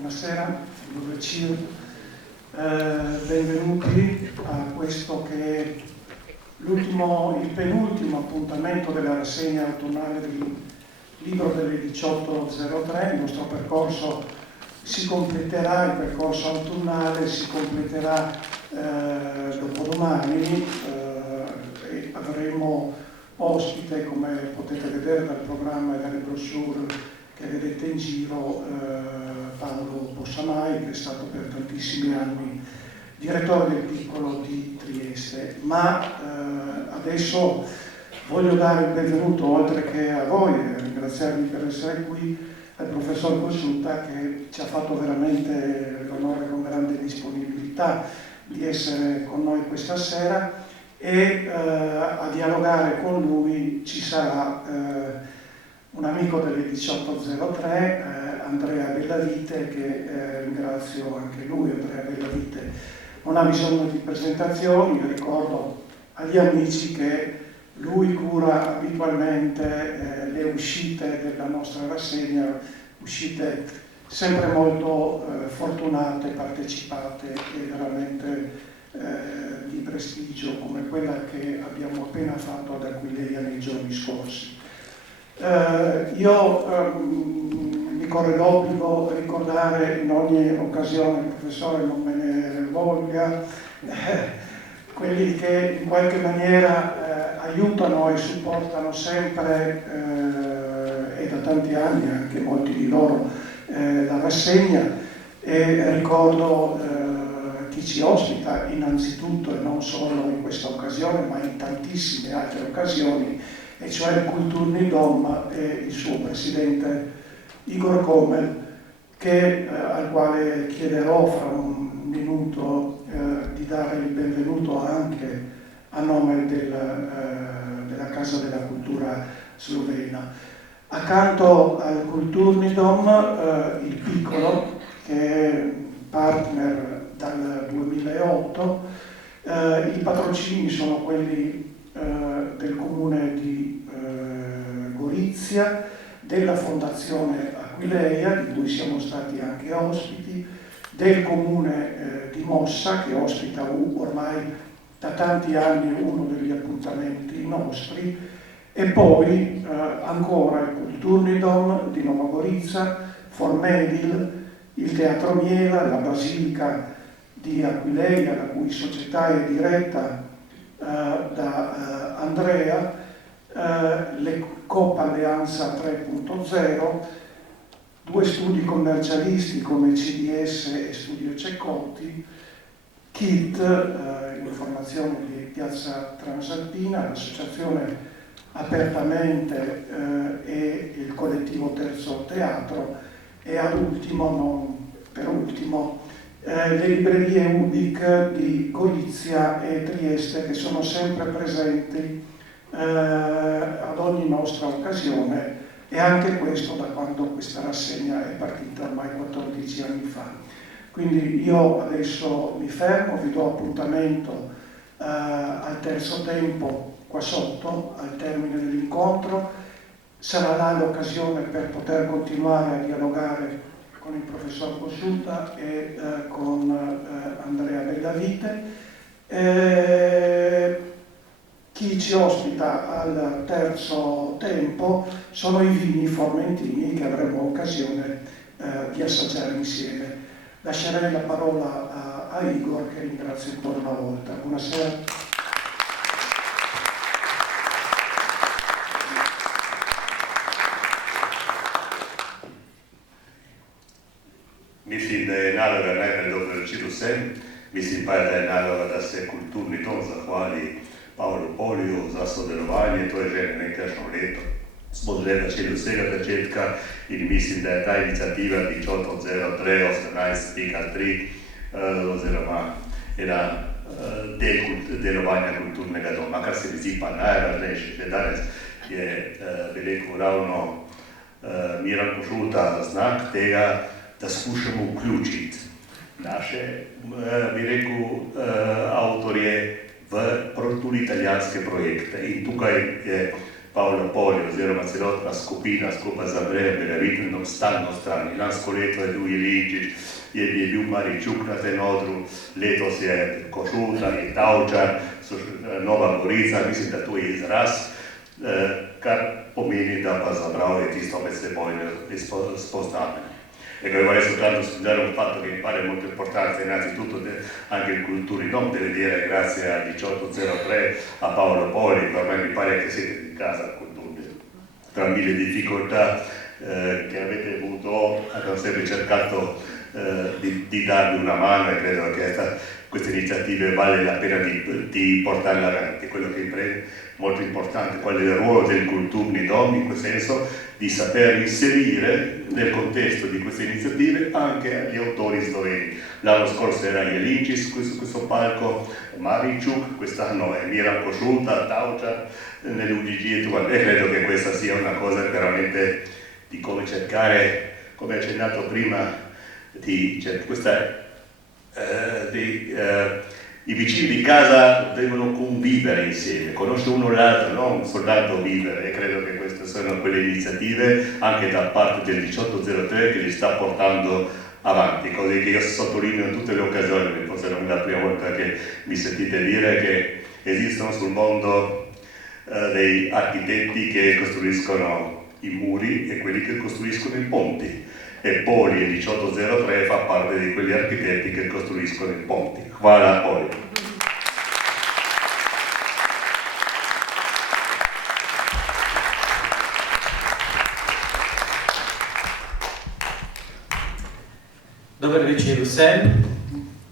Buonasera, benvenuti a questo che è il penultimo appuntamento della rassegna autunnale del libro delle 18.03. Il nostro percorso si completerà, il percorso autunnale si completerà dopodomani e avremo ospite, come potete vedere dal programma e dalle brochure che vedete in giro, Paolo Bossamai, che è stato per tantissimi anni direttore del Piccolo di Trieste. Ma adesso voglio dare il benvenuto, oltre che a voi, e ringraziarvi per essere qui, al professor Cosciutta, che ci ha fatto veramente l'onore con grande disponibilità di essere con noi questa sera, e a dialogare con lui ci sarà un amico delle 18.03, Andrea Bellavite, che ringrazio anche lui. Andrea Bellavite non ha bisogno di presentazioni. Ricordo agli amici che lui cura abitualmente le uscite della nostra rassegna, uscite sempre molto fortunate, partecipate e veramente di prestigio, come quella che abbiamo appena fatto ad Aquileia nei giorni scorsi. Io mi corre l'obbligo di ricordare in ogni occasione, il professore non me ne voglia, quelli che in qualche maniera aiutano e supportano sempre e da tanti anni, anche molti di loro, la rassegna, e ricordo chi ci ospita innanzitutto, e non solo in questa occasione ma in tantissime altre occasioni, e cioè il Kulturni-Dom e il suo presidente Igor Komel, al quale chiederò fra un minuto di dare il benvenuto anche a nome della Casa della Cultura Slovena. Accanto al Kulturni-Dom, il Piccolo, che è partner dal 2008, i patrocini sono quelli del comune di Gorizia, della Fondazione Aquileia, di cui siamo stati anche ospiti, del comune di Mossa, che ospita ormai da tanti anni uno degli appuntamenti nostri, e poi ancora il Kulturni-Dom di Nova Gorica, Formedil, il Teatro Miela, la Basilica di Aquileia, la cui società è diretta da Andrea, le Coppa Alleanza 3.0, due studi commercialisti come CDS e Studio Ceccotti, KIT, informazione di Piazza Transalpina, l'associazione Apertamente e il collettivo Terzo Teatro, e ad ultimo, non per ultimo, le librerie Ubic di Gorizia e Trieste, che sono sempre presenti ad ogni nostra occasione, e anche questo da quando questa rassegna è partita ormai 14 anni fa. Quindi io adesso mi fermo, vi do appuntamento al terzo tempo qua sotto, al termine dell'incontro. Sarà là l'occasione per poter continuare a dialogare con il professor Cosciutta e con Andrea Bellavite. Chi ci ospita al terzo tempo sono i vini formentini che avremo occasione di assaggiare insieme. Lascerei la parola a Igor, che ringrazio ancora una volta. Buonasera. Mislim, da je naloga najprej dobro večer vsem, mislim pa, da je naloga, da se Kulturni-Dom zahvali Pavlu Poliju za sodelovanje. To je že nekajšno leto. Smo že začeli vsega začetka in mislim, da je ta iniciativa 18.03 18.3 oziroma ena del delovanja Kulturnega doma. Kar se mi zdi pa najvažnejše, že danes je, bi rekel, ravno Miran Košuta znak tega, da skušamo vključiti naše, bi rekel, avtorje v tudi italijanske projekte. In tukaj je Paolo Poli, oziroma celotna skupina skupaj z Andrejem Belevitom stalno strani. Lansko leto je bil Jelinčič, je bil Maričuk na tem odru, letos je Košuta, je Tavčar, Nova Gorica, mislim, da to je izraz, kar pomeni, da pa zapravo je tisto medsebojno spoznavanje. Ecco, io vorrei soltanto studiare un fatto che mi pare molto importante, innanzitutto anche in Culturi Non, deve dire grazie a 1803, a Paolo Poli, ormai mi pare che siete in casa a Culturi, tra mille difficoltà che avete avuto, abbiamo sempre cercato di darvi una mano e credo che queste iniziative vale la pena di portarle avanti. Quello che è molto importante, qual è il ruolo del Kulturni Dom in questo senso, di saper inserire nel contesto di queste iniziative anche gli autori sloveni. L'anno scorso era Jelinčić su questo palco, Maričuk, quest'anno è Miran Košuta, Taučar nell'UGG e credo che questa sia una cosa veramente di come cercare, come accennato prima, i vicini di casa devono convivere insieme, conoscere uno l'altro, non soltanto vivere, e credo che queste sono quelle iniziative anche da parte del 1803 che li sta portando avanti, cose che io sottolineo in tutte le occasioni, forse non è la prima volta che mi sentite dire che esistono sul mondo dei architetti che costruiscono i muri e quelli che costruiscono i ponti. E Poli, il 1803, fa parte di quegli architetti che costruiscono i ponti. Hvala, Poli. Dobar večer vsem,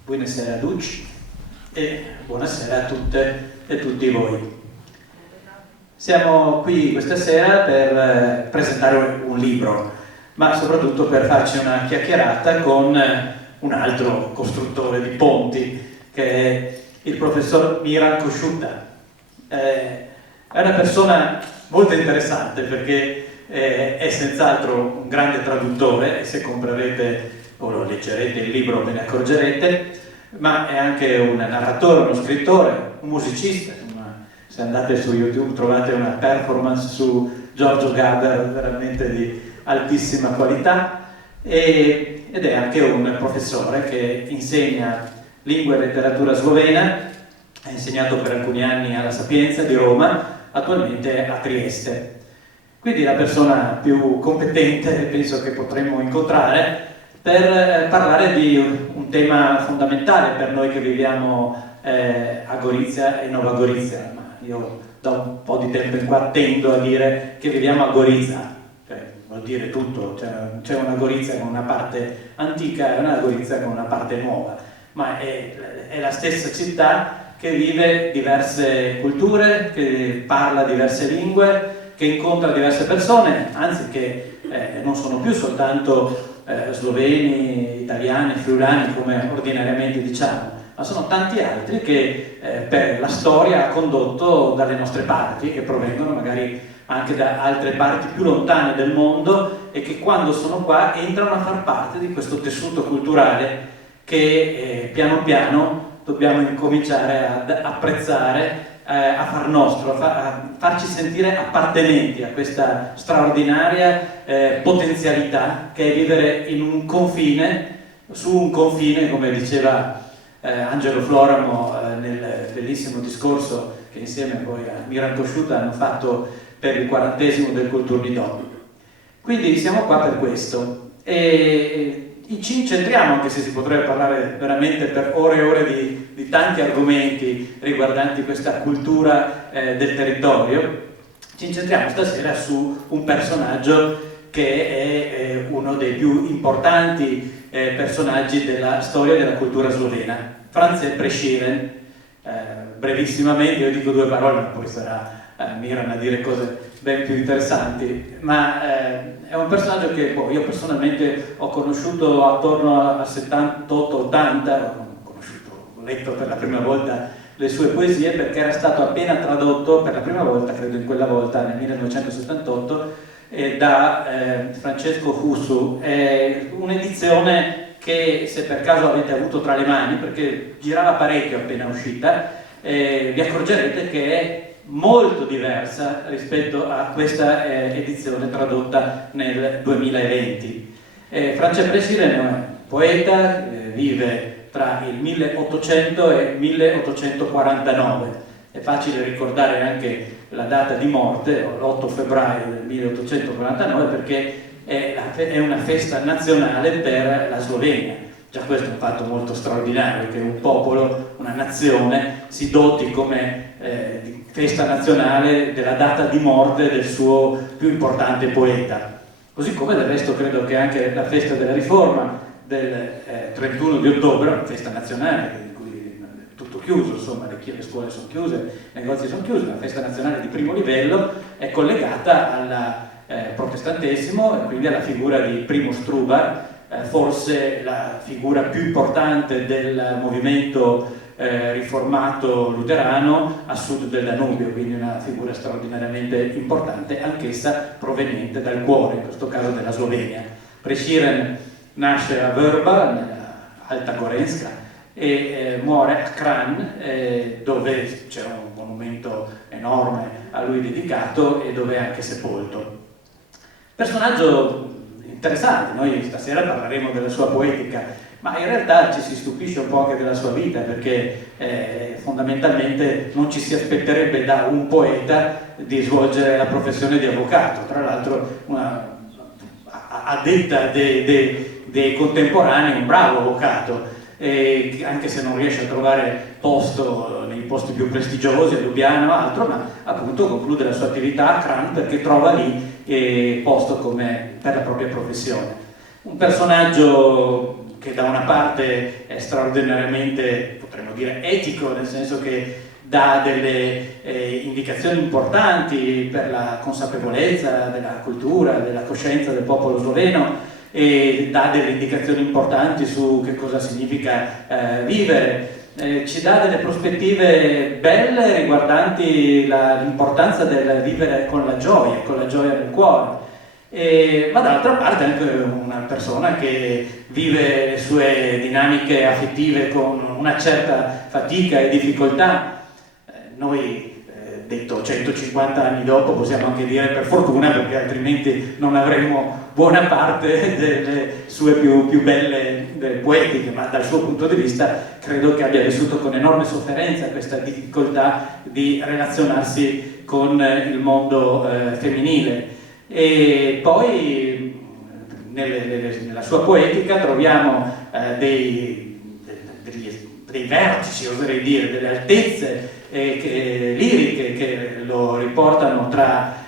buonasera a tutti e buonasera a tutte e tutti voi. Siamo qui questa sera per presentare un libro, ma soprattutto per farci una chiacchierata con un altro costruttore di ponti, che è il professor Miran Košuta. È una persona molto interessante perché è senz'altro un grande traduttore, e se comprerete o lo leggerete il libro ve ne accorgerete, ma è anche un narratore, uno scrittore, un musicista. Se andate su YouTube trovate una performance su Giorgio Gaber veramente di altissima qualità, ed è anche un professore che insegna lingua e letteratura slovena, ha insegnato per alcuni anni alla Sapienza di Roma, attualmente a Trieste. Quindi la persona più competente penso che potremmo incontrare per parlare di un tema fondamentale per noi che viviamo a Gorizia e Nova Gorizia. Ma io da un po' di tempo in qua tendo a dire che viviamo a Gorizia. Vuol dire tutto, c'è una Gorizia con una parte antica e una Gorizia con una parte nuova, ma è la stessa città che vive diverse culture, che parla diverse lingue, che incontra diverse persone, anzi che non sono più soltanto sloveni, italiani, friulani come ordinariamente diciamo, ma sono tanti altri che per la storia ha condotto dalle nostre parti, che provengono magari anche da altre parti più lontane del mondo e che quando sono qua entrano a far parte di questo tessuto culturale che piano piano dobbiamo incominciare ad apprezzare, a far nostro, a farci sentire appartenenti a questa straordinaria potenzialità che è vivere in un confine, su un confine, come diceva Angelo Floramo nel bellissimo discorso che insieme poi a Miran Košuta hanno fatto per il 40° del Kulturni Dom. Quindi siamo qua per questo e ci incentriamo, anche se si potrebbe parlare veramente per ore e ore di tanti argomenti riguardanti questa cultura del territorio. Ci incentriamo stasera su un personaggio che è uno dei più importanti personaggi della storia della cultura slovena, Franz Prešeren. Brevissimamente io dico 2 parole, ma poi sarà Miran a dire cose ben più interessanti, ma è un personaggio che io personalmente ho conosciuto attorno al 78-80, ho letto per la prima volta le sue poesie perché era stato appena tradotto per la prima volta, credo in quella volta nel 1978, da Francesco Husu. È un'edizione che, se per caso avete avuto tra le mani, perché girava parecchio appena uscita, vi accorgerete che è molto diversa rispetto a questa edizione tradotta nel 2020. Francesc Preixeren è un poeta, vive tra il 1800 e il 1849. È facile ricordare anche la data di morte, l'8 febbraio del 1849, perché è una festa nazionale per la Slovenia. Già questo è un fatto molto straordinario, che un popolo, una nazione, si doti come di festa nazionale della data di morte del suo più importante poeta. Così come del resto credo che anche la festa della Riforma del 31 di ottobre, festa nazionale, in cui è tutto chiuso, insomma, le scuole sono chiuse, i negozi sono chiusi, la festa nazionale di primo livello è collegata al protestantesimo e quindi alla figura di Primo Strubar, forse la figura più importante del movimento riformato luterano a sud del Danubio, quindi una figura straordinariamente importante, anch'essa proveniente dal cuore, in questo caso della Slovenia. Prešeren nasce a Vrba, nella Alta Gorenska, e muore a Kranj, dove c'è un monumento enorme a lui dedicato e dove è anche sepolto. Personaggio interessante, noi stasera parleremo della sua poetica, ma in realtà ci si stupisce un po' anche della sua vita, perché fondamentalmente non ci si aspetterebbe da un poeta di svolgere la professione di avvocato. Tra l'altro, a detta dei contemporanei, un bravo avvocato, anche se non riesce a trovare posto nei posti più prestigiosi, a Lubiana o altro, ma appunto conclude la sua attività a Kranj perché trova lì posto come per la propria professione. Un personaggio che da una parte è straordinariamente, potremmo dire, etico, nel senso che dà delle indicazioni importanti per la consapevolezza della cultura, della coscienza del popolo sloveno, e dà delle indicazioni importanti su che cosa significa vivere. Ci dà delle prospettive belle riguardanti l'importanza del vivere con la gioia nel cuore. Ma dall'altra parte anche una persona che vive le sue dinamiche affettive con una certa fatica e difficoltà. Noi, detto 150 anni dopo, possiamo anche dire per fortuna, perché altrimenti non avremmo buona parte delle sue più belle poetiche, ma dal suo punto di vista credo che abbia vissuto con enorme sofferenza questa difficoltà di relazionarsi con il mondo femminile. E poi nella sua poetica troviamo dei vertici, oserei dire, delle altezze liriche che lo riportano tra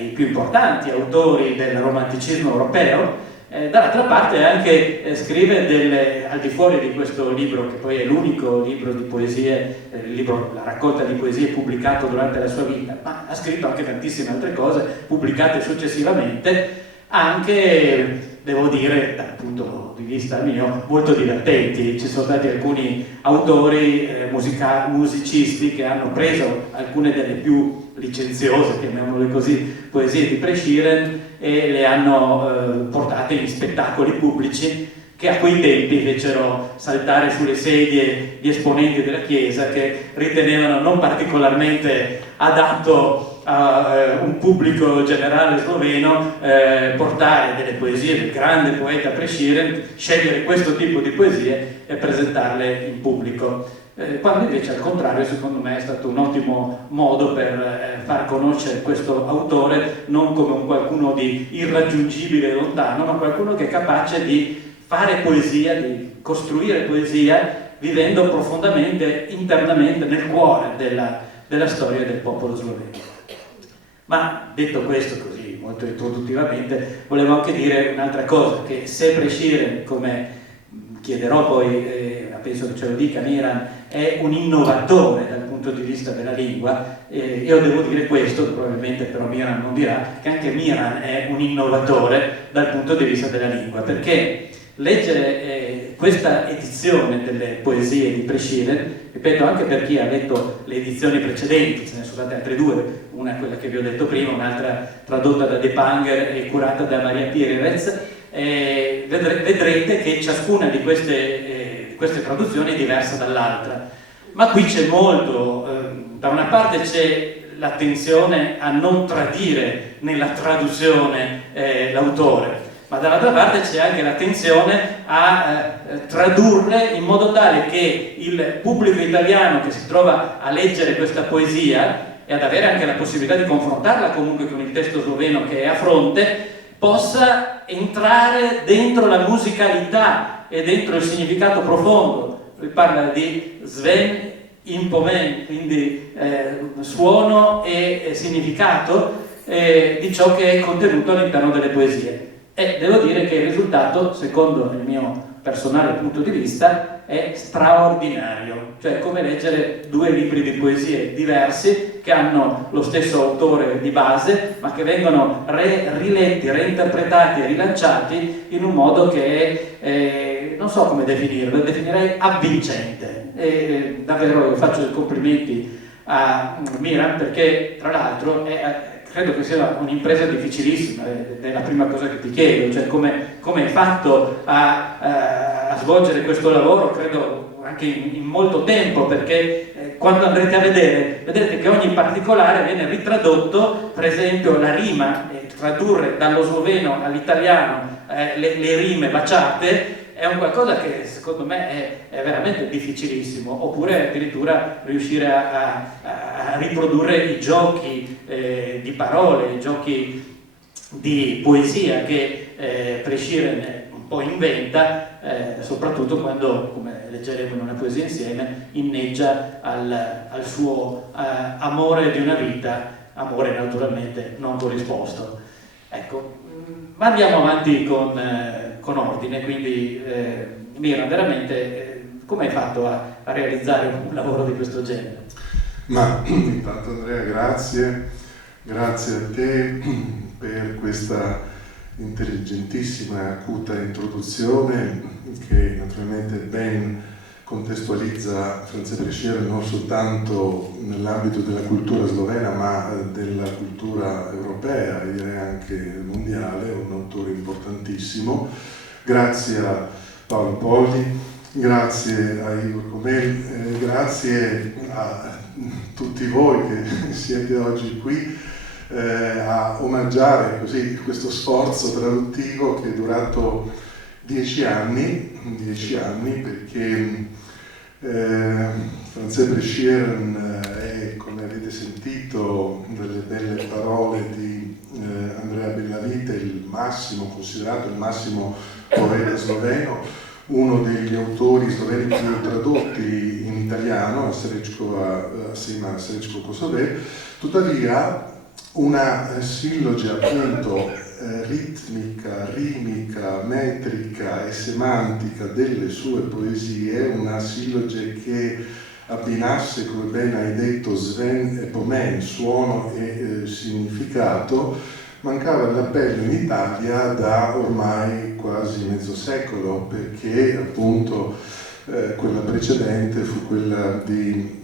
i più importanti autori del romanticismo europeo. Dall'altra parte anche scrive al di fuori di questo libro, che poi è l'unico libro di poesie, la raccolta di poesie pubblicato durante la sua vita, ma ha scritto anche tantissime altre cose pubblicate successivamente, anche, devo dire, dal punto di vista mio, molto divertenti. Ci sono stati alcuni autori musicisti che hanno preso alcune delle più licenziose, chiamiamole così, poesie di Prešeren e le hanno portate in spettacoli pubblici che a quei tempi fecero saltare sulle sedie gli esponenti della Chiesa, che ritenevano non particolarmente adatto a un pubblico generale sloveno portare delle poesie del grande poeta Prešeren, scegliere questo tipo di poesie e presentarle in pubblico. Quando invece al contrario, secondo me, è stato un ottimo modo per far conoscere questo autore non come un qualcuno di irraggiungibile e lontano, ma qualcuno che è capace di fare poesia, di costruire poesia, vivendo profondamente, internamente, nel cuore della storia del popolo sloveno. Ma detto questo così molto introduttivamente, volevo anche dire un'altra cosa, che se Prešeren, come chiederò poi, penso che ce lo dica Miran, è un innovatore dal punto di vista della lingua, io devo dire questo, probabilmente però Miran non dirà, che anche Miran è un innovatore dal punto di vista della lingua, perché leggere questa edizione delle poesie di Prešeren, ripeto, anche per chi ha letto le edizioni precedenti, ce ne sono state altre due, una è quella che vi ho detto prima, un'altra tradotta da De Panger e curata da Maria Pirivez, vedrete che ciascuna di queste traduzioni è diversa dall'altra. Ma qui c'è molto, da una parte c'è l'attenzione a non tradire nella traduzione l'autore, ma dall'altra parte c'è anche l'attenzione a tradurre in modo tale che il pubblico italiano che si trova a leggere questa poesia e ad avere anche la possibilità di confrontarla comunque con il testo sloveno che è a fronte, possa entrare dentro la musicalità e dentro il significato profondo. Lui parla di Sven in pomen, quindi suono e significato di ciò che è contenuto all'interno delle poesie. E devo dire che il risultato, secondo il mio personale punto di vista, è straordinario, cioè come leggere due libri di poesie diversi che hanno lo stesso autore di base, ma che vengono riletti, reinterpretati e rilanciati in un modo che è, non so come definirlo, definirei avvincente. E davvero io faccio i complimenti a Miran, perché tra l'altro credo che sia un'impresa difficilissima, è la prima cosa che ti chiedo, cioè come hai fatto a svolgere questo lavoro, credo anche in molto tempo, perché quando andrete a vedere, vedrete che ogni particolare viene ritradotto, per esempio la rima, tradurre dallo sloveno all'italiano le rime baciate, è un qualcosa che secondo me è veramente difficilissimo, oppure addirittura riuscire a riprodurre i giochi di parole, i giochi di poesia che Prešeren un po' inventa, soprattutto quando, come leggeremo in una poesia insieme, inneggia al suo amore di una vita, amore naturalmente non corrisposto. Ecco, ma andiamo avanti con ordine, quindi Miran, veramente come hai fatto a realizzare un lavoro di questo genere? Ma intanto Andrea, grazie a te per questa intelligentissima e acuta introduzione che naturalmente ben contestualizza Franz Prešeren non soltanto nell'ambito della cultura slovena ma della cultura europea e direi anche mondiale, un autore importantissimo. Grazie a Paolo Polli, grazie a Igor Comel, grazie a tutti voi che siete oggi qui a omaggiare così questo sforzo traduttivo che è durato 10 anni perché Franz Prešeren è, come avete sentito dalle belle parole di Andrea Bellavita, considerato il massimo poeta sloveno, uno degli autori sloveni più tradotti in italiano assieme a Srečko Kosovel. Tuttavia una silloge appunto ritmica, rimica, metrica e semantica delle sue poesie, una silloge che abbinasse, come ben hai detto, Sven e Pomen, suono e significato, mancava l'appello in Italia da ormai quasi mezzo secolo, perché appunto quella precedente fu quella di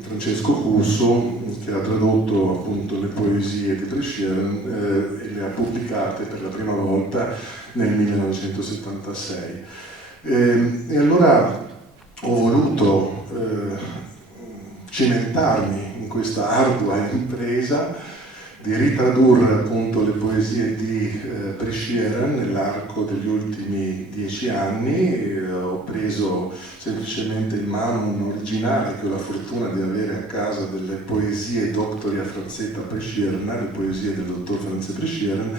Francesco Cusso, che ha tradotto appunto le poesie di Prešeren e le ha pubblicate per la prima volta nel 1976. E allora ho voluto cimentarmi in questa ardua impresa di ritradurre appunto le poesie di Prešeren nell'arco degli ultimi 10 anni. Ho preso semplicemente in mano un originale che ho la fortuna di avere a casa, delle poesie Doctoria Franzeta Prešeren, le poesie del dottor Franz Prešeren,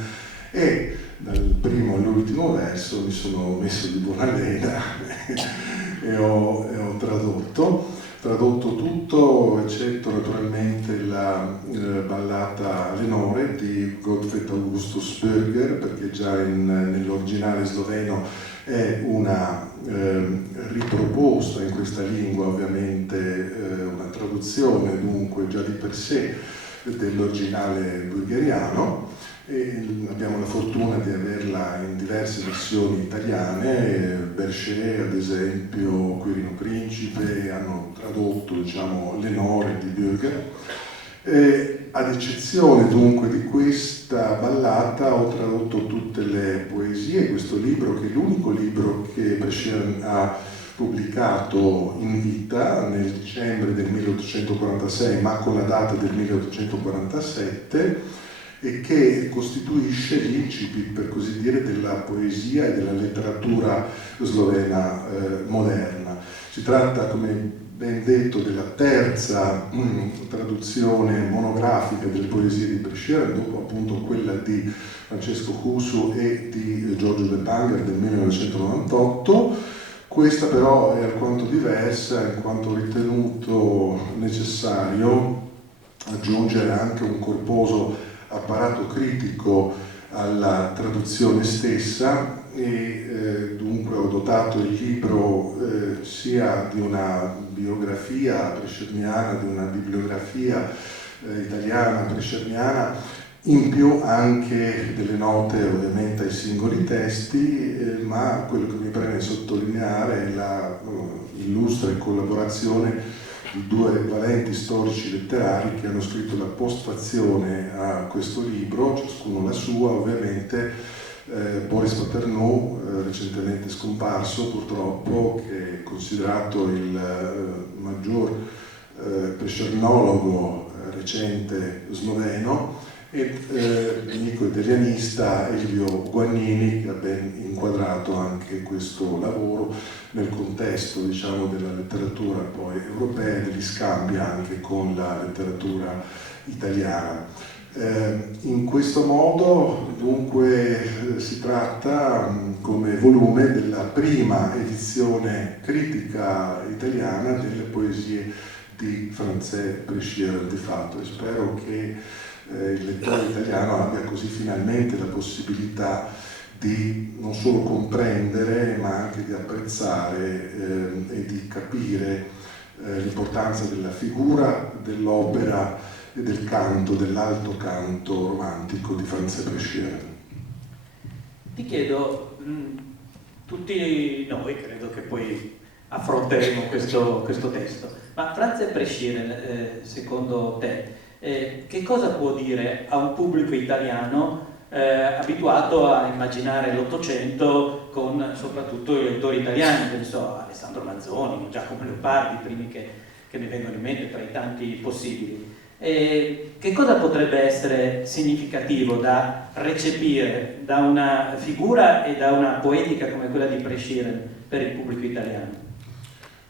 e dal primo all'ultimo verso mi sono messo di buona lena e ho tradotto tutto, eccetto naturalmente la ballata Lenore di Gottfried Augustus Bürger, perché già nell'originale sloveno è una riproposta in questa lingua, ovviamente una traduzione dunque già di per sé dell'originale bulgariano, e abbiamo la fortuna di averla in diverse versioni italiane. Berger, ad esempio, Quirino Principe hanno tradotto, diciamo, Lenore di Bürger. Ad eccezione dunque di questa ballata ho tradotto tutte le poesie. Questo libro, che è l'unico libro che Prešeren ha pubblicato in vita nel dicembre del 1846, ma con la data del 1847, e che costituisce l'incipit, per così dire, della poesia e della letteratura slovena moderna. Si tratta, come ben detto, della terza traduzione monografica delle poesie di Prešeren, dopo appunto quella di Francesco Husu e di Giorgio De Panger del 1998. Questa però è alquanto diversa, in quanto ho ritenuto necessario aggiungere anche un corposo apparato critico alla traduzione stessa, e dunque ho dotato il libro sia di una biografia prescerniana, di una bibliografia italiana prescerniana, in più anche delle note ovviamente ai singoli testi, ma quello che mi preme sottolineare è la illustre collaborazione di due valenti storici letterari che hanno scritto la postfazione a questo libro, ciascuno la sua ovviamente. Boris Paternoux, recentemente scomparso purtroppo, che è considerato il maggior prescernologo recente sloveno, e l'amico italianista Elvio Guagnini, che ha ben inquadrato anche questo lavoro nel contesto, diciamo, della letteratura poi europea e degli scambi anche con la letteratura italiana. In questo modo dunque si tratta come volume della prima edizione critica italiana delle poesie di Franz Prešeren di fatto, e spero che il lettore italiano abbia così finalmente la possibilità di non solo comprendere ma anche di apprezzare e di capire l'importanza della figura, dell'opera e del canto, dell'alto canto romantico di Franz Prešeren. Ti chiedo, tutti noi credo che poi affronteremo questo testo, ma Franz Prešeren, secondo te, che cosa può dire a un pubblico italiano abituato a immaginare l'Ottocento con soprattutto i lettori italiani, penso a Alessandro Manzoni, Giacomo Leopardi, i primi che mi vengono in mente tra i tanti possibili? Che cosa potrebbe essere significativo da recepire da una figura e da una poetica come quella di Prešeren per il pubblico italiano?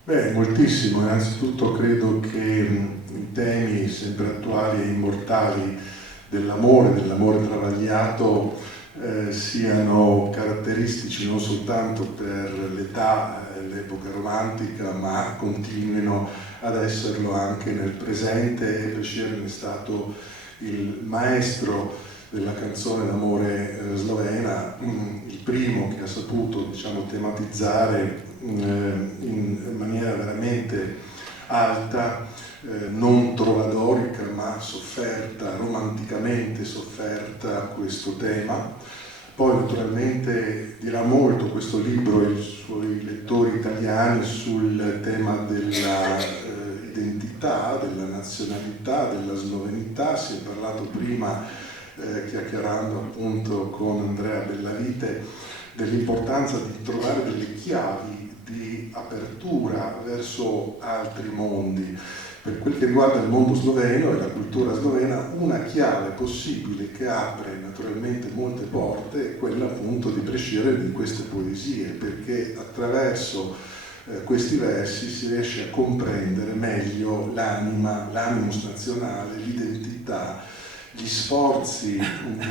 Beh, moltissimo. Innanzitutto credo che i temi sempre attuali e immortali dell'amore travagliato siano caratteristici non soltanto per l'età, l'epoca romantica, ma continuino ad esserlo anche nel presente, e Prešeren è stato il maestro della canzone d'amore slovena, il primo che ha saputo, diciamo, tematizzare in maniera veramente alta, non trovadorica ma sofferta, romanticamente sofferta, questo tema. Poi naturalmente dirà molto questo libro e i suoi lettori italiani sul tema della identità, della nazionalità, della slovenità. Si è parlato prima, chiacchierando appunto con Andrea Bellavite, dell'importanza di trovare delle chiavi di apertura verso altri mondi. Per quel che riguarda il mondo sloveno e la cultura slovena, una chiave possibile che apre naturalmente molte porte è quella appunto di Prešeren in queste poesie, perché attraverso questi versi si riesce a comprendere meglio l'anima, l'animus nazionale, l'identità, gli sforzi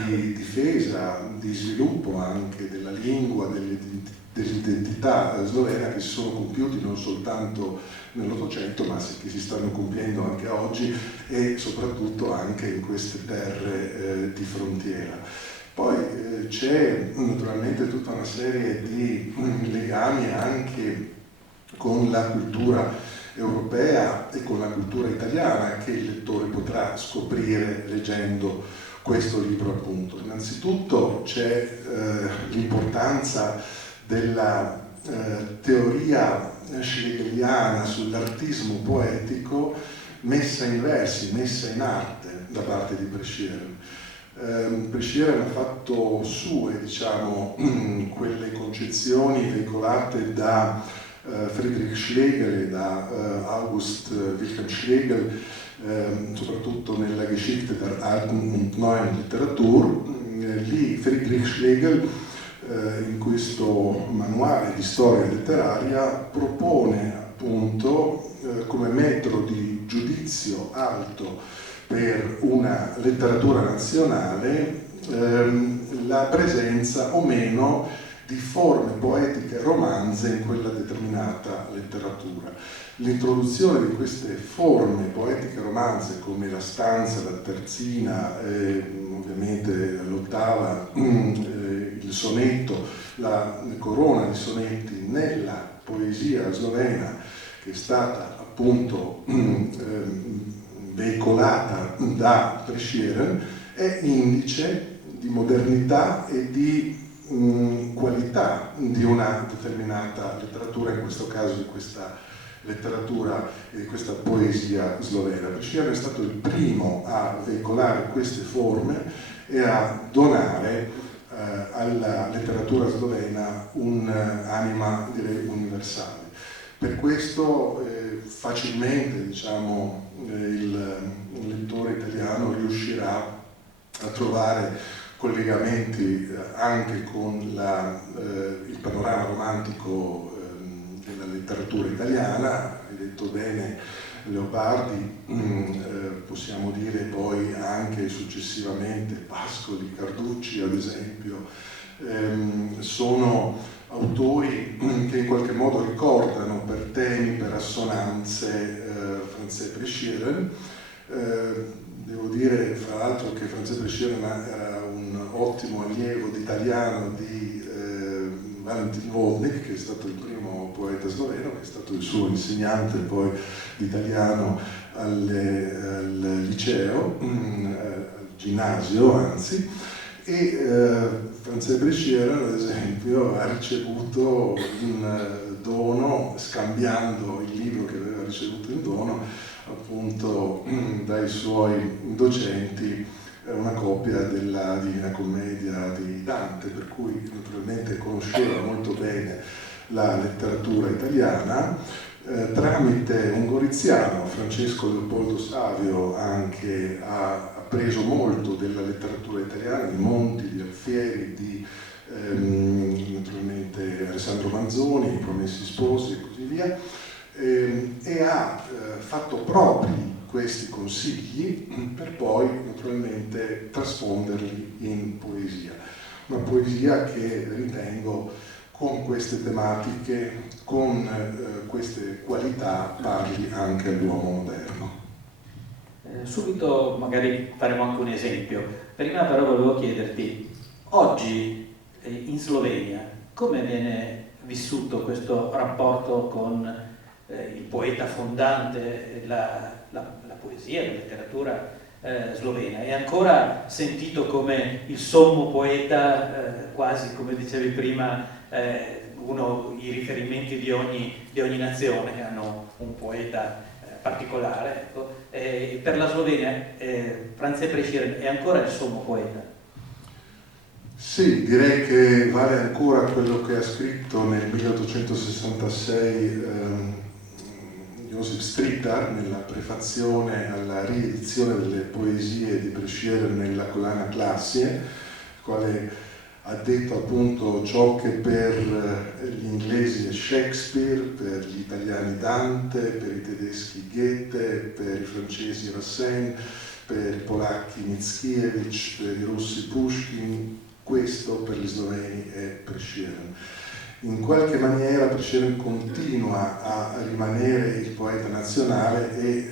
di difesa, di sviluppo anche della lingua, dell'identità slovena, che si sono compiuti non soltanto nell'Ottocento, ma che si stanno compiendo anche oggi, e soprattutto anche in queste terre di frontiera. Poi c'è naturalmente tutta una serie di legami anche con la cultura europea e con la cultura italiana che il lettore potrà scoprire leggendo questo libro, appunto. Innanzitutto c'è l'importanza della teoria schlegeliana sull'artismo poetico messa in versi, messa in arte da parte di Prešeren. Prešeren ha fatto sue, diciamo, quelle concezioni veicolate da Friedrich Schlegel e da August Wilhelm Schlegel, soprattutto nella Geschichte der alten und neuen Literatur. Lì Friedrich Schlegel, in questo manuale di storia letteraria, propone appunto come metodo di giudizio alto per una letteratura nazionale la presenza o meno di forme poetiche romanze in quella determinata letteratura. L'introduzione di queste forme poetiche romanze, come la stanza, la terzina, ovviamente l'ottava, il sonetto, la corona di sonetti nella poesia slovena, che è stata appunto veicolata da Prešeren, è indice di modernità e di qualità di una determinata letteratura, in questo caso di questa letteratura e di questa poesia slovena. Prešeren è stato il primo a veicolare queste forme e a donare alla letteratura slovena un'anima, direi, universale. Per questo facilmente, diciamo, il lettore italiano riuscirà a trovare collegamenti anche con il panorama romantico della letteratura italiana. Hai detto bene Leopardi, possiamo dire poi anche successivamente Pascoli, Carducci ad esempio, sono autori che in qualche modo ricordano per temi, per assonanze Franz Prešeren. Devo dire fra l'altro che Franz Prešeren era un ottimo allievo d'italiano di Valentin Vodnik, che è stato il primo poeta sloveno, che è stato il suo insegnante poi di italiano al liceo, al ginnasio anzi, e Franz Prešeren ad esempio ha ricevuto un dono, scambiando il libro che aveva ricevuto in dono appunto dai suoi docenti, una copia della Divina Commedia di Dante, per cui naturalmente conosceva molto bene la letteratura italiana. Tramite un goriziano, Francesco Leopoldo Savio, anche ha preso molto della letteratura italiana, di Monti, di Alfieri, di naturalmente Alessandro Manzoni, I Promessi Sposi e così via, e ha fatto propri questi consigli per poi naturalmente trasfonderli in poesia. Una poesia che ritengo con queste tematiche, con queste qualità, parli anche all'uomo moderno. Subito magari faremo anche un esempio. Prima però volevo chiederti, oggi in Slovenia come viene vissuto questo rapporto con il poeta fondante, la poesia, la letteratura slovena? È ancora sentito come il sommo poeta, quasi come dicevi prima, i riferimenti di ogni nazione hanno un poeta particolare, ecco. Per la Slovenia Franz Prešeren è ancora il sommo poeta? Sì, direi che vale ancora quello che ha scritto nel 1866 Josip Stritar nella prefazione alla riedizione delle poesie di Prešeren nella collana Klassie, il quale ha detto appunto ciò che per gli inglesi è Shakespeare, per gli italiani Dante, per i tedeschi Goethe, per i francesi Racine, per i polacchi Mickiewicz, per i russi Pushkin. Questo per gli sloveni è Prešeren. In qualche maniera Prešeren continua a rimanere il poeta nazionale e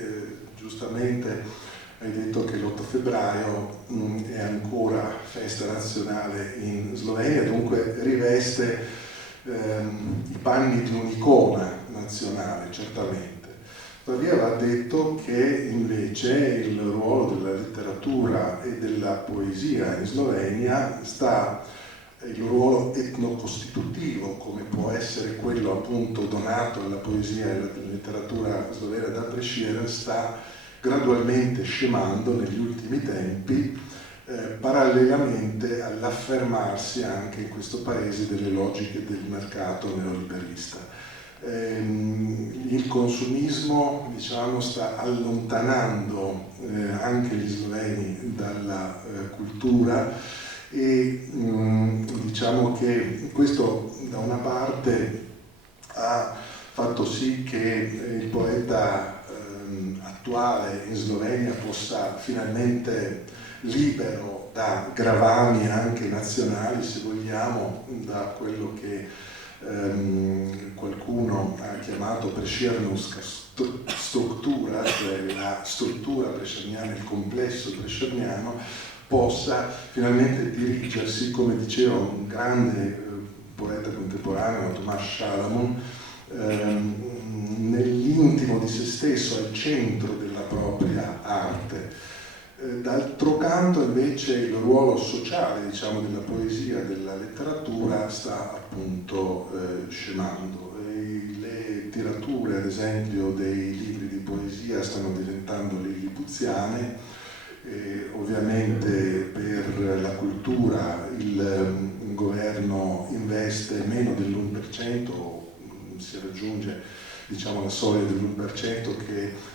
giustamente hai detto che l'8 febbraio è ancora festa nazionale in Slovenia, dunque riveste i panni di un'icona nazionale, certamente. Tuttavia va detto che invece il ruolo della letteratura e della poesia in Slovenia sta il ruolo etnocostitutivo, come può essere quello appunto donato alla poesia e alla letteratura slovena da Prešeren, sta gradualmente scemando negli ultimi tempi, parallelamente all'affermarsi anche in questo paese delle logiche del mercato neoliberista. Il consumismo, diciamo, sta allontanando anche gli sloveni dalla cultura e diciamo che questo da una parte ha fatto sì che il poeta attuale in Slovenia possa finalmente, libero da gravami anche nazionali, se vogliamo, da quello che qualcuno ha chiamato prescernuska struttura, cioè la struttura prescerniana, il complesso prescerniano, possa finalmente dirigersi, come diceva un grande poeta contemporaneo, Tomasz Salamon, nell'intimo di se stesso, al centro della propria arte. D'altro canto invece il ruolo sociale, diciamo, della poesia, della letteratura sta appunto scemando. Le tirature, ad esempio, dei libri di poesia stanno diventando lillipuziane. Ovviamente per la cultura il governo investe meno dell'1%, si raggiunge, diciamo, la soglia dell'1%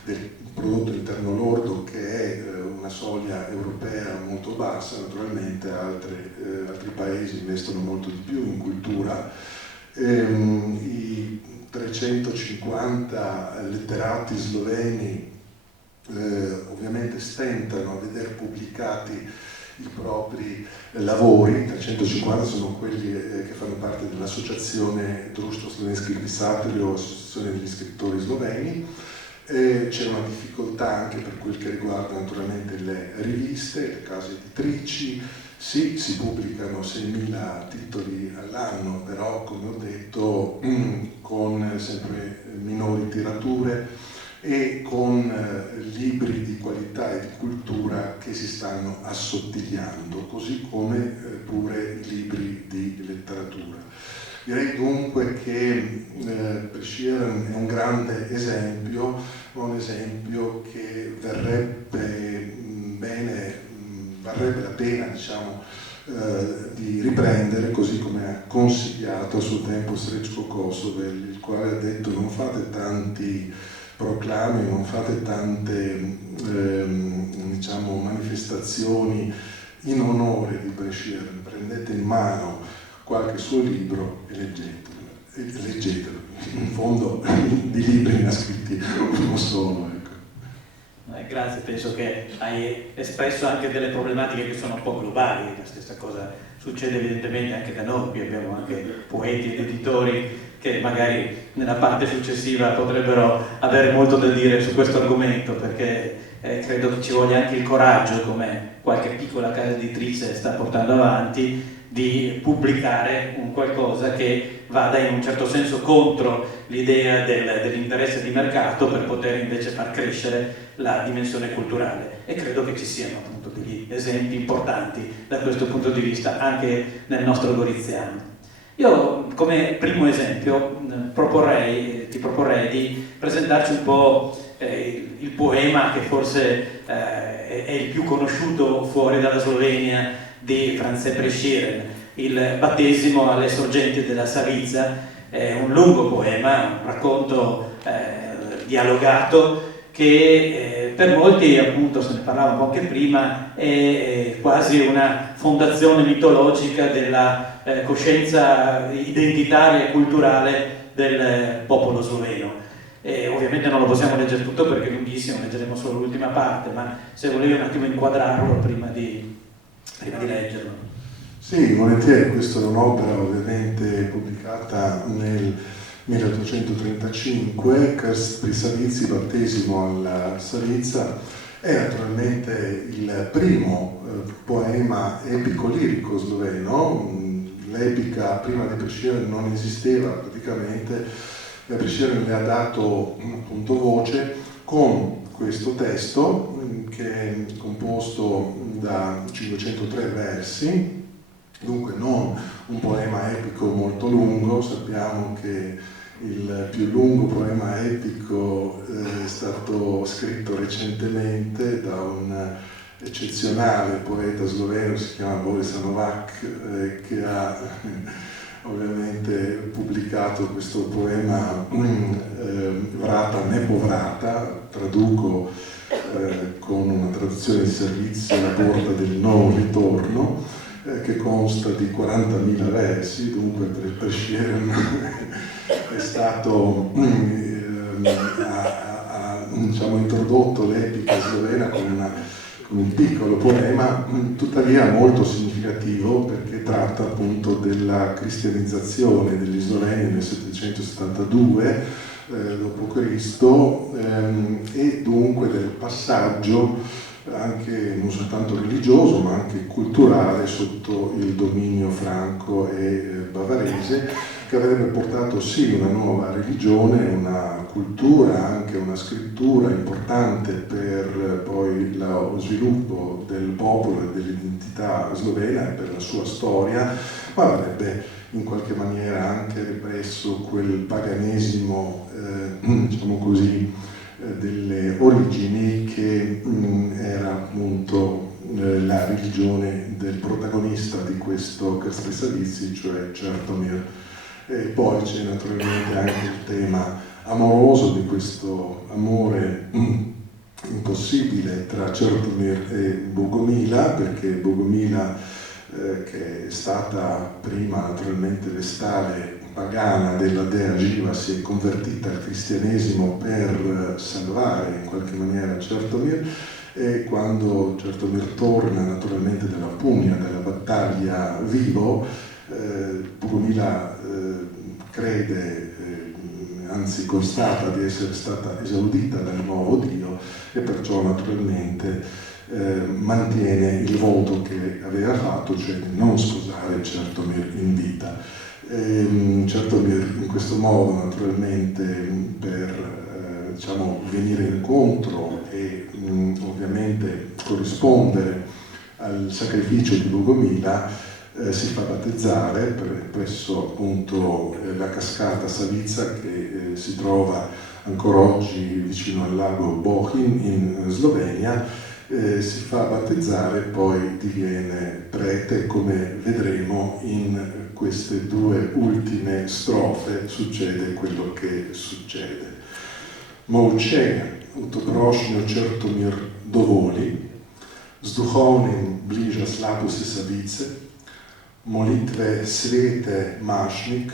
del prodotto interno lordo, che è una soglia europea molto bassa. Naturalmente altri paesi investono molto di più in cultura. I 350 letterati sloveni ovviamente stentano a vedere pubblicati i propri lavori. 350 sono quelli che fanno parte dell'associazione Društvo slovenskih pisateljev, o associazione degli scrittori sloveni. C'è una difficoltà anche per quel che riguarda naturalmente le riviste, le case editrici. Sì, si pubblicano 6.000 titoli all'anno, però come ho detto con sempre minori tirature e con libri di qualità e di cultura che si stanno assottigliando, così come pure i libri di letteratura. Direi dunque che Prešeren è un grande esempio, un esempio che varrebbe la pena, diciamo, di riprendere, così come ha consigliato a suo tempo Srećko Kosovel, il quale ha detto: non fate tanti proclami, non fate tante diciamo, manifestazioni in onore di Prešeren, prendete in mano qualche suo libro e leggetelo. In fondo di libri ne ha scritti uno solo. Grazie, penso che hai espresso anche delle problematiche che sono un po' globali. La stessa cosa succede evidentemente anche da noi. Qui abbiamo anche poeti ed editori che magari nella parte successiva potrebbero avere molto da dire su questo argomento, perché credo che ci voglia anche il coraggio, come qualche piccola casa editrice sta portando avanti, di pubblicare un qualcosa che vada in un certo senso contro l'idea dell'interesse di mercato, per poter invece far crescere la dimensione culturale. E credo che ci siano appunto degli esempi importanti da questo punto di vista anche nel nostro goriziano. Io come primo esempio ti proporrei di presentarci un po' il poema che forse è il più conosciuto fuori dalla Slovenia di Franz Prešeren, il battesimo alle sorgenti della Savica. È un lungo poema, un racconto dialogato che per molti, appunto, se ne parlava un po' anche prima, è quasi una fondazione mitologica della coscienza identitaria e culturale del popolo sloveno. Ovviamente non lo possiamo leggere tutto perché è lunghissimo, leggeremo solo l'ultima parte, ma se volevi un attimo inquadrarlo prima di leggerlo. Sì, volentieri. Questa è un'opera ovviamente pubblicata nel 1835, Krst pri Savici, battesimo alla Savica. È naturalmente il primo poema epico-lirico sloveno. L'epica prima di Prešeren non esisteva praticamente, e Prešeren le ha dato appunto voce con questo testo che è composto da 503 versi, dunque non un poema epico molto lungo. Sappiamo che il più lungo poema epico è stato scritto recentemente da un eccezionale poeta sloveno, si chiama Boris Novak, che ha ovviamente pubblicato questo poema Vrata ne povrata, traduco con una traduzione di servizio La porta del non ritorno, che consta di 40.000 versi, dunque per Sheeran è stato diciamo, introdotto l'epica slovena con un piccolo poema, tuttavia molto significativo perché tratta appunto della cristianizzazione degli sloveni nel 772 d.C. E dunque del passaggio anche non soltanto religioso ma anche culturale sotto il dominio franco e bavarese, che avrebbe portato sì una nuova religione, una cultura, anche una scrittura importante per poi lo sviluppo del popolo e dell'identità slovena e per la sua storia, ma avrebbe in qualche maniera anche represso quel paganesimo, diciamo così, delle origini che era appunto la religione del protagonista di questo Krstesavitsi, cioè Čertomir. E poi c'è naturalmente anche il tema amoroso di questo amore impossibile tra Čertomir e Bogomila, perché Bogomila, che è stata prima naturalmente vestale pagana della dea Shiva, si è convertita al cristianesimo per salvare in qualche maniera Čertomir, e quando Čertomir torna naturalmente dalla pugna, dalla battaglia vivo, Bogomila crede, anzi constata di essere stata esaudita dal nuovo dio e perciò naturalmente mantiene il voto che aveva fatto, cioè di non sposare Čertomir in vita. Čertomir in questo modo naturalmente per diciamo, venire incontro e ovviamente corrispondere al sacrificio di Bogomila si fa battezzare presso appunto la cascata Savica che si trova ancora oggi vicino al lago Bohinj in Slovenia. Si fa battezzare e poi diviene prete. Come vedremo in queste due ultime strofe succede quello che succede. Molče utoprošnjo Čertomir dovoli, z duhovnim bliža slabosti Savice, molitve svete Mašnik,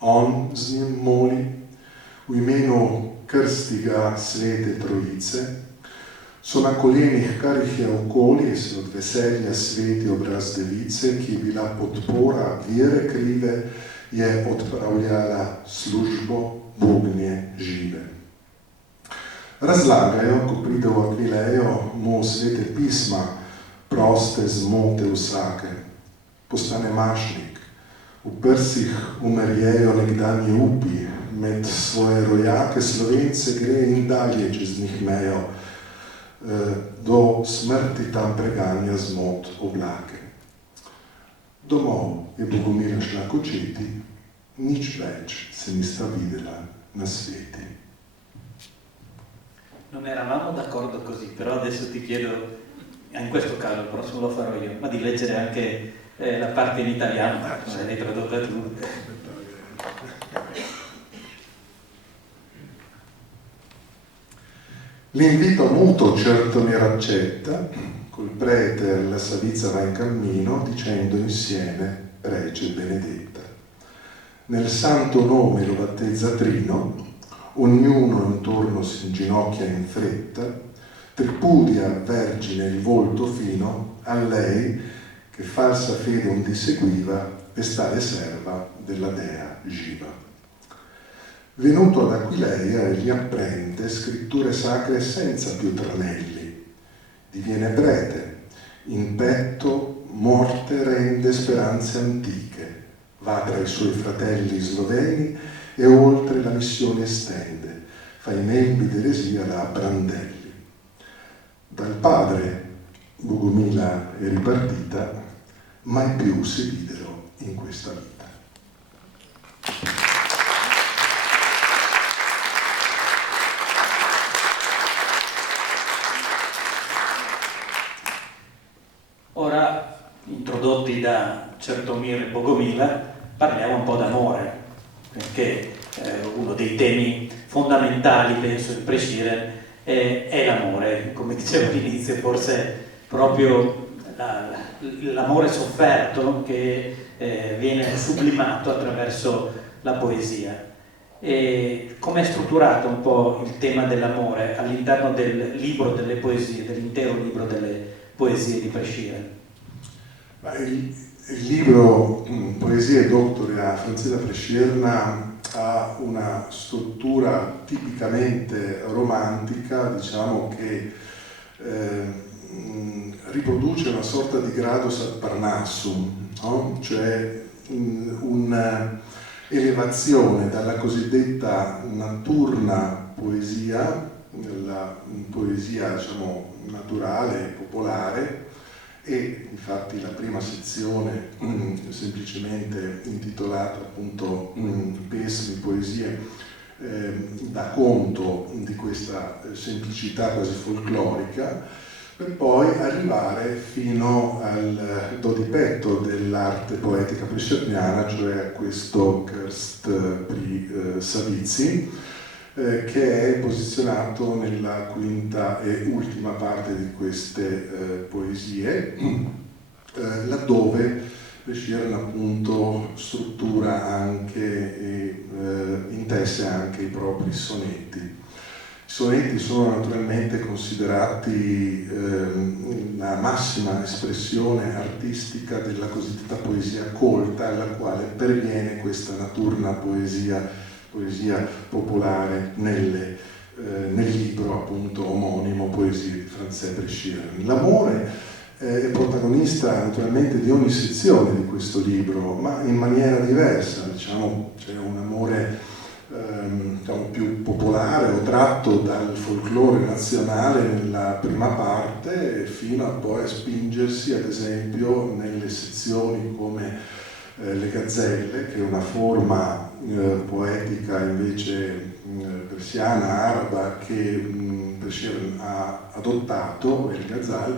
on z njim moli, v imenu krstiga svete Trojice, so na kolenih, kar jih je okoli, se od veselja sveti obraz device, ki je bila podpora vere krive, je odpravljala službo Bognje žive. Razlagajo, ko pride v Akvilejo, mu svete pisma, proste zmote vsake. Postane Mašnik, v prsih umerjejo nekdanji upi, med svoje rojake Slovence gre in dalje čez njih mejo, do smrti tam preganja zmot oblake. Domov je Bogomila šla kočeti, nič več se nista videla na sveti. Non eravamo d'accordo così, però adesso ti chiedo, in questo caso, il prossimo lo farò io, ma di leggere anche la parte in italiano, se l'hai tradotta tu. L'invito muto Čertomir accetta, col prete alla Savica va in cammino, dicendo insieme prece benedetta. Nel santo nome lo battezza Trino, ognuno intorno si inginocchia in fretta, tripudia vergine il volto fino, a lei che falsa fede un disseguiva e stare serva della dea Shiva. Venuto ad Aquileia egli apprende scritture sacre senza più tranelli, diviene prete, in petto morte rende speranze antiche, va tra i suoi fratelli sloveni e oltre la missione estende, fa i membri d'eresia da brandelli. Dal padre Bogomila è ripartita, mai più si videro in questa vita. Ora, introdotti da Čertomir e Bogomila, parliamo un po' d'amore, perché uno dei temi fondamentali, penso, di Presciren è l'amore. Come dicevo all'inizio, forse proprio l'amore sofferto che viene sublimato attraverso la poesia. E come è strutturato un po' il tema dell'amore all'interno del libro delle poesie, dell'intero libro delle poesie di Presciren? Il libro Poesie dottore a Franzella Prescierna ha una struttura tipicamente romantica, diciamo che riproduce una sorta di gradus ad Parnassum, no? Cioè un'elevazione dalla cosiddetta notturna poesia, la poesia diciamo naturale, popolare, e infatti la prima sezione semplicemente intitolata appunto Pes di poesie dà conto di questa semplicità quasi folclorica, per poi arrivare fino al dodipetto dell'arte poetica prescerniana, cioè a questo Kirst pri Savizi, che è posizionato nella quinta e ultima parte di queste poesie, laddove Presciren appunto struttura anche e intesse anche i propri sonetti. I sonetti sono naturalmente considerati la massima espressione artistica della cosiddetta poesia colta, alla quale perviene questa notturna poesia popolare nel libro appunto omonimo Poesie di Franzella Presciren. L'amore è protagonista naturalmente di ogni sezione di questo libro, ma in maniera diversa, diciamo, c'è un amore diciamo, più popolare o tratto dal folklore nazionale nella prima parte, fino a poi a spingersi ad esempio nelle sezioni come le gazzelle, che è una forma poetica invece persiana, araba, che Presciren ha adottato, il ghazal,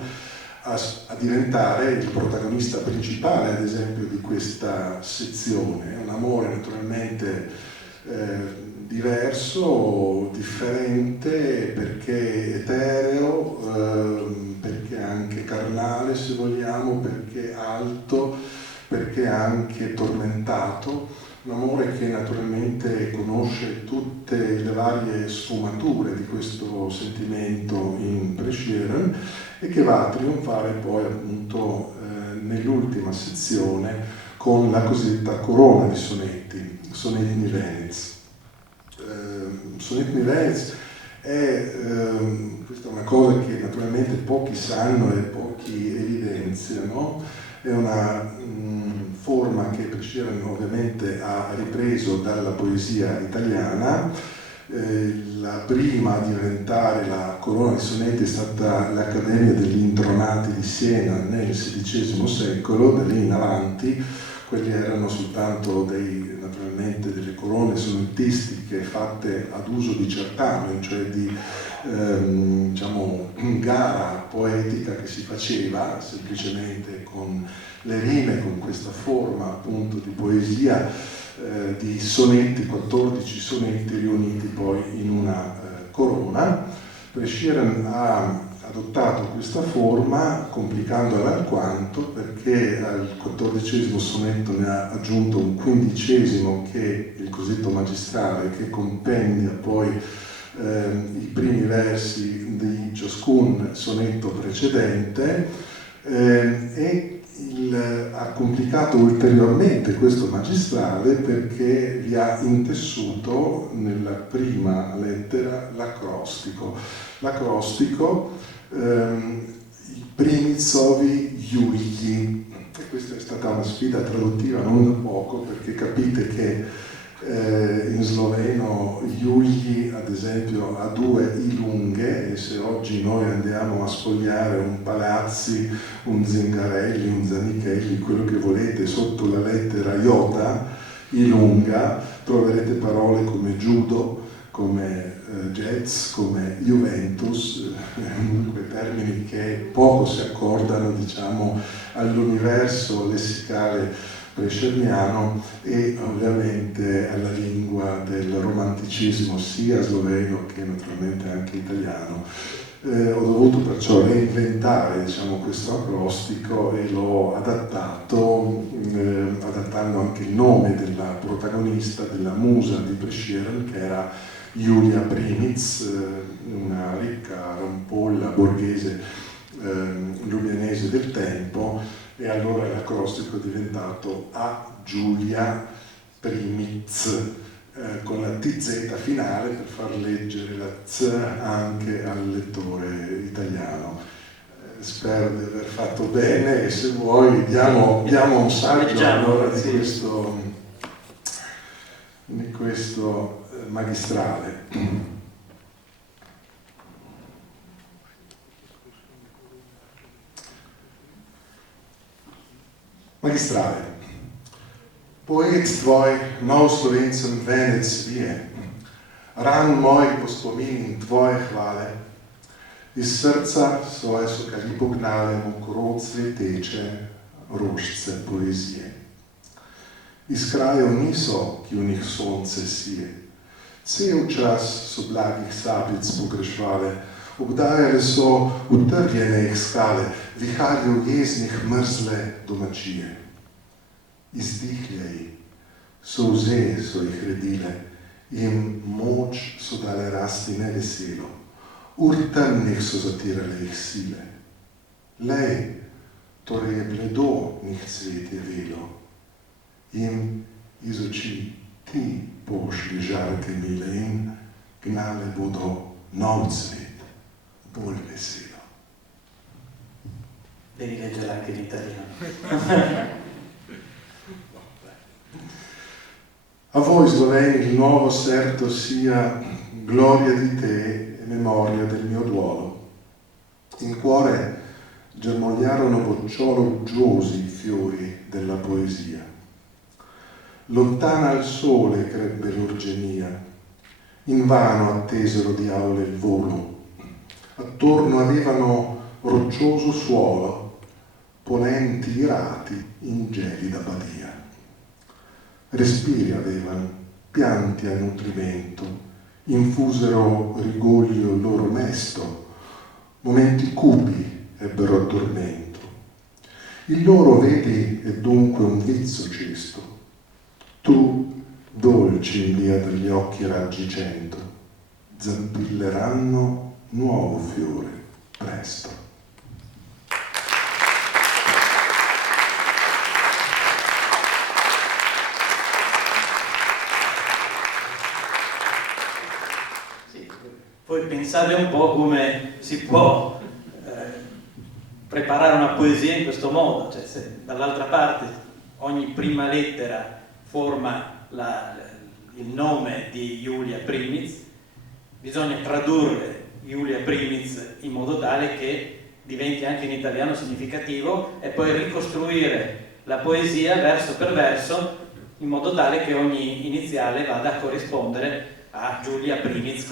a diventare il protagonista principale, ad esempio, di questa sezione. Un amore naturalmente diverso, differente, perché etereo, perché anche carnale se vogliamo, perché alto, perché anche tormentato, un amore che naturalmente conosce tutte le varie sfumature di questo sentimento in Presciren e che va a trionfare poi appunto nell'ultima sezione con la cosiddetta corona di sonetti, Sonetti Nivenez. Sonetti Nivenez è questa è una cosa che naturalmente pochi sanno e pochi evidenziano, è una forma che Presciren ovviamente ha ripreso dalla poesia italiana. La prima a diventare la corona di sonetti è stata l'Accademia degli Intronati di Siena nel XVI secolo. Da lì in avanti quelli erano soltanto naturalmente delle corone sonettistiche fatte ad uso di certamen, cioè di diciamo, gara poetica che si faceva semplicemente con le rime, con questa forma appunto di poesia di sonetti, 14 sonetti riuniti poi in una corona. Presciren ha adottato questa forma complicandola alquanto, perché al 14° sonetto ne ha aggiunto un 15° che è il cosiddetto magistrale, che compendia poi i primi versi di ciascun sonetto precedente, e ha complicato ulteriormente questo magistrale perché vi ha intessuto nella prima lettera l'acrostico. L'acrostico, i primizovi Iuigi, e questa è stata una sfida traduttiva non da poco, perché capite che in sloveno Iugi ad esempio ha due I lunghe, e se oggi noi andiamo a sfogliare un Palazzi, un Zingarelli, un Zanichelli, quello che volete, sotto la lettera iota, I lunga, troverete parole come judo, come jazz, come Juventus, comunque termini che poco si accordano, diciamo, all'universo lessicale prescerniano e ovviamente alla lingua del romanticismo sia sloveno che naturalmente anche italiano. Ho dovuto perciò reinventare, diciamo, questo acrostico e l'ho adattato, adattando anche il nome della protagonista, della musa di Prescieren, che era Julia Primitz, una ricca rampolla borghese lubianese del tempo, e allora l'acrostico è diventato A. Giulia Primitz, con la TZ finale per far leggere la Z anche al lettore italiano. Spero di aver fatto bene, e se vuoi diamo un saggio allora di questo magistrale. Magistrale. Poet tvoj nov Slovencem venec vije, ran moj po spomin tvoje hvale, iz srca svoje so kali pognale mokro cveteče rožice poezije. Iz krajev niso, ki v njih sonce sije, cel čas so blagih sablic pogrešvale, obdajale so utrjene jih skale, viharjev jeznih mrzle domačije. Izdihljaji, solze so jih redile, jim moč so dale rasti neveselo, ur temnih so zatirale jih sile. Lej, torej je bledo njih cvetje velo, jim iz oči ti pošli žarke mile in gnale bodo nov cvet, bolj veselo. Devi leggere anche in italiano. A voi sloveni il nuovo serto sia gloria di te e memoria del mio duolo. In cuore germogliarono bocciolo uggiosi i fiori della poesia. Lontana al sole crebbe l'urgenia, invano attesero di aule il volo. Attorno avevano roccioso suolo, ponenti irati in gelida badia. Respiri avevano, pianti a nutrimento, infusero rigoglio loro mesto, momenti cupi ebbero addormento. Il loro, vedi, è dunque un vizio cesto. Tu, dolci in via degli occhi raggicento, zampilleranno nuovo fiore presto. Poi pensate un po' come si può preparare una poesia in questo modo, cioè se dall'altra parte ogni prima lettera forma il nome di Julia Primitz, bisogna tradurre Julia Primitz in modo tale che diventi anche in italiano significativo e poi ricostruire la poesia verso per verso in modo tale che ogni iniziale vada a corrispondere a Julia Primitz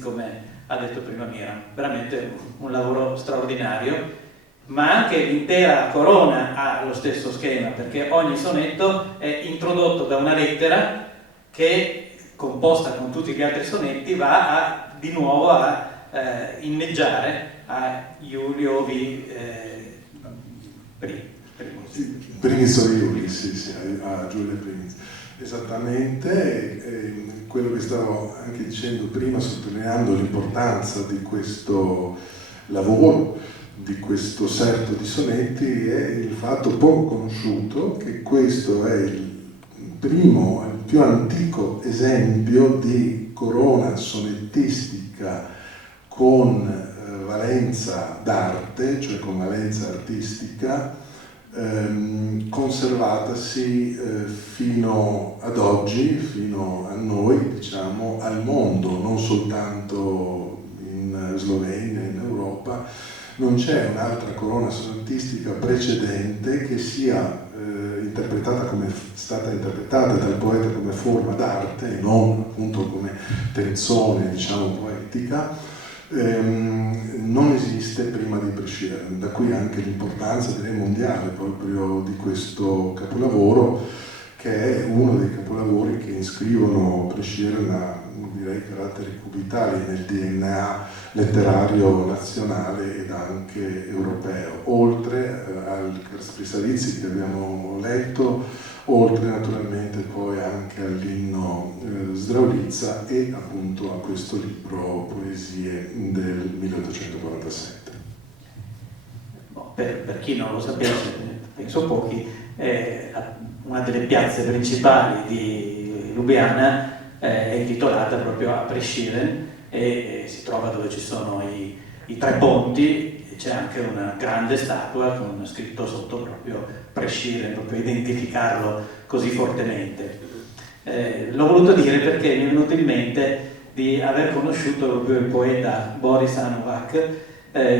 come ha detto prima Mira. Veramente un lavoro straordinario, ma anche l'intera corona ha lo stesso schema, perché ogni sonetto è introdotto da una lettera che, composta con tutti gli altri sonetti, va di nuovo a inneggiare a Giulio Primitz a Giulia Primitz. Esattamente, quello che stavo anche dicendo prima, sottolineando l'importanza di questo lavoro, di questo serto di sonetti, è il fatto poco conosciuto che questo è il primo, il più antico esempio di corona sonettistica con valenza d'arte, cioè con valenza artistica, conservatasi fino ad oggi, fino a noi, diciamo, al mondo, non soltanto in Slovenia, in Europa. Non c'è un'altra corona sonettistica precedente che sia interpretata come è stata interpretata dal poeta come forma d'arte e non appunto come tensione, diciamo, poetica, non esiste prima di Prešeren, da qui anche l'importanza, direi, mondiale proprio di questo capolavoro, che è uno dei capolavori che iscrivono Prešeren a, direi, caratteri cubitali nel DNA letterario nazionale ed anche europeo, oltre al Krsprisavitsi che abbiamo letto, oltre naturalmente poi anche all'inno Zdravljica e appunto a questo libro Poesie del 1847. Per chi non lo sapesse, penso pochi, una delle piazze principali di Lubiana è intitolata proprio a Prešeren e si trova dove ci sono i tre ponti, e c'è anche una grande statua con scritto sotto proprio Prešeren, proprio identificarlo così fortemente. L'ho voluto dire perché mi è venuto in mente di aver conosciuto proprio il poeta Boris Anovac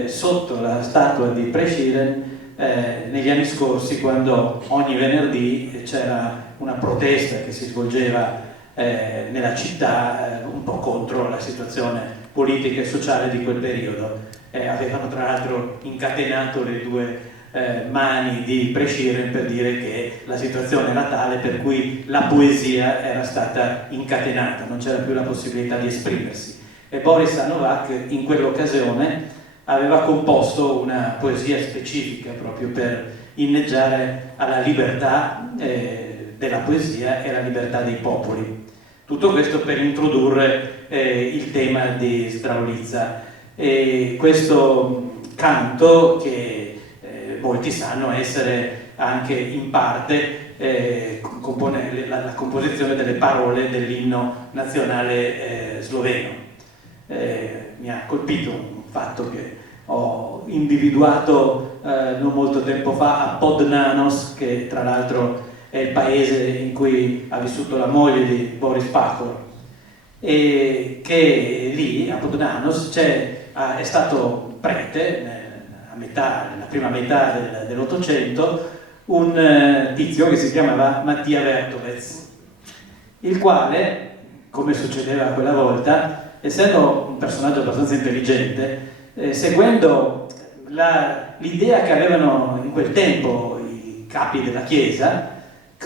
sotto la statua di Prešeren negli anni scorsi, quando ogni venerdì c'era una protesta che si svolgeva nella città un po' contro la situazione politica e sociale di quel periodo. Avevano tra l'altro incatenato le due mani di Prešeren per dire che la situazione era tale per cui la poesia era stata incatenata, non c'era più la possibilità di esprimersi. E Boris Anovac in quell'occasione aveva composto una poesia specifica proprio per inneggiare alla libertà della poesia e alla libertà dei popoli. Tutto questo per introdurre il tema di Zdravljica. E questo canto, che molti sanno essere anche in parte la composizione delle parole dell'inno nazionale sloveno. Mi ha colpito un fatto che ho individuato non molto tempo fa a Podnanos, che tra l'altro è il paese in cui ha vissuto la moglie di Boris Pahor, e che lì a Podnanos è stato prete nella prima metà dell'Ottocento un tizio che si chiamava Mattia Vertovec, il quale, come succedeva quella volta, essendo un personaggio abbastanza intelligente, seguendo l'idea che avevano in quel tempo i capi della Chiesa,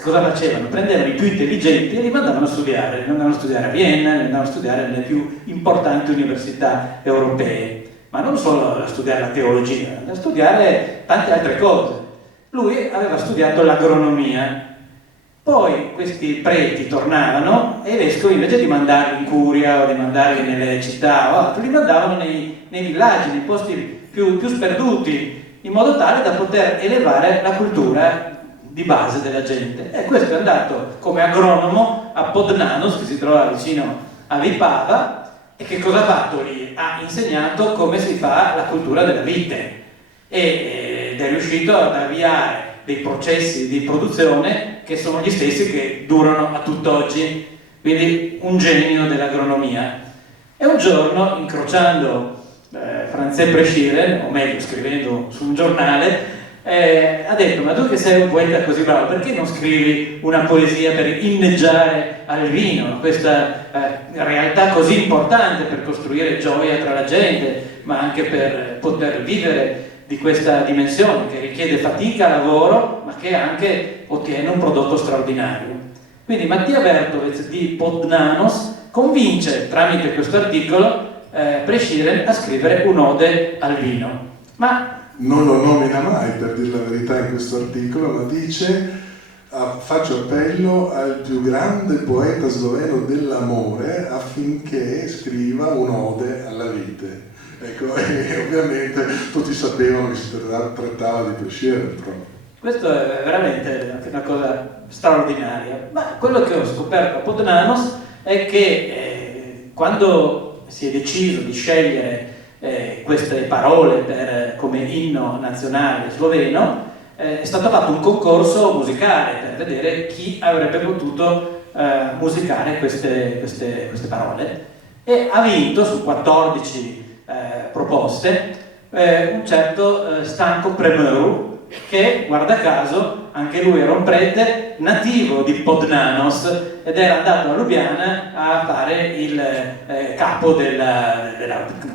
cosa facevano? Prendevano i più intelligenti e li mandavano a studiare, andavano a studiare a Vienna, andavano a studiare nelle più importanti università europee, ma non solo a studiare la teologia, andavano a studiare tante altre cose. Lui aveva studiato l'agronomia. Poi questi preti tornavano e i vescovi, invece di mandarli in curia o di mandarli nelle città o altro, li mandavano nei villaggi, nei posti più sperduti, in modo tale da poter elevare la cultura di base della gente. E questo è andato come agronomo a Podnanos, che si trova vicino a Vipava, e che cosa ha fatto lì? Ha insegnato come si fa la cultura della vite ed è riuscito ad avviare dei processi di produzione che sono gli stessi che durano a tutt'oggi, quindi un genio dell'agronomia. E un giorno, incrociando Franz Prešeren, o meglio scrivendo su un giornale, ha detto: ma tu che sei un poeta così bravo, perché non scrivi una poesia per inneggiare al vino, questa realtà così importante per costruire gioia tra la gente, ma anche per poter vivere di questa dimensione che richiede fatica, lavoro, ma che anche ottiene un prodotto straordinario. Quindi Mattia Vertovec di Podnanos convince tramite questo articolo Prešeren a scrivere un'ode al vino. Ma non lo nomina mai, per dire la verità, in questo articolo, ma dice: faccio appello al più grande poeta sloveno dell'amore affinché scriva un'ode alla vite. Ecco, e ovviamente tutti sapevano che si trattava di Prešeren proprio. Questo è veramente una cosa straordinaria. Ma quello che ho scoperto a Podnanos è che quando si è deciso di scegliere queste parole come inno nazionale sloveno, è stato fatto un concorso musicale per vedere chi avrebbe potuto musicare queste parole, e ha vinto su 14 proposte un certo Stanko Premău, che, guarda caso, anche lui era un prete nativo di Podnanos ed era andato a Lubiana a fare il capo della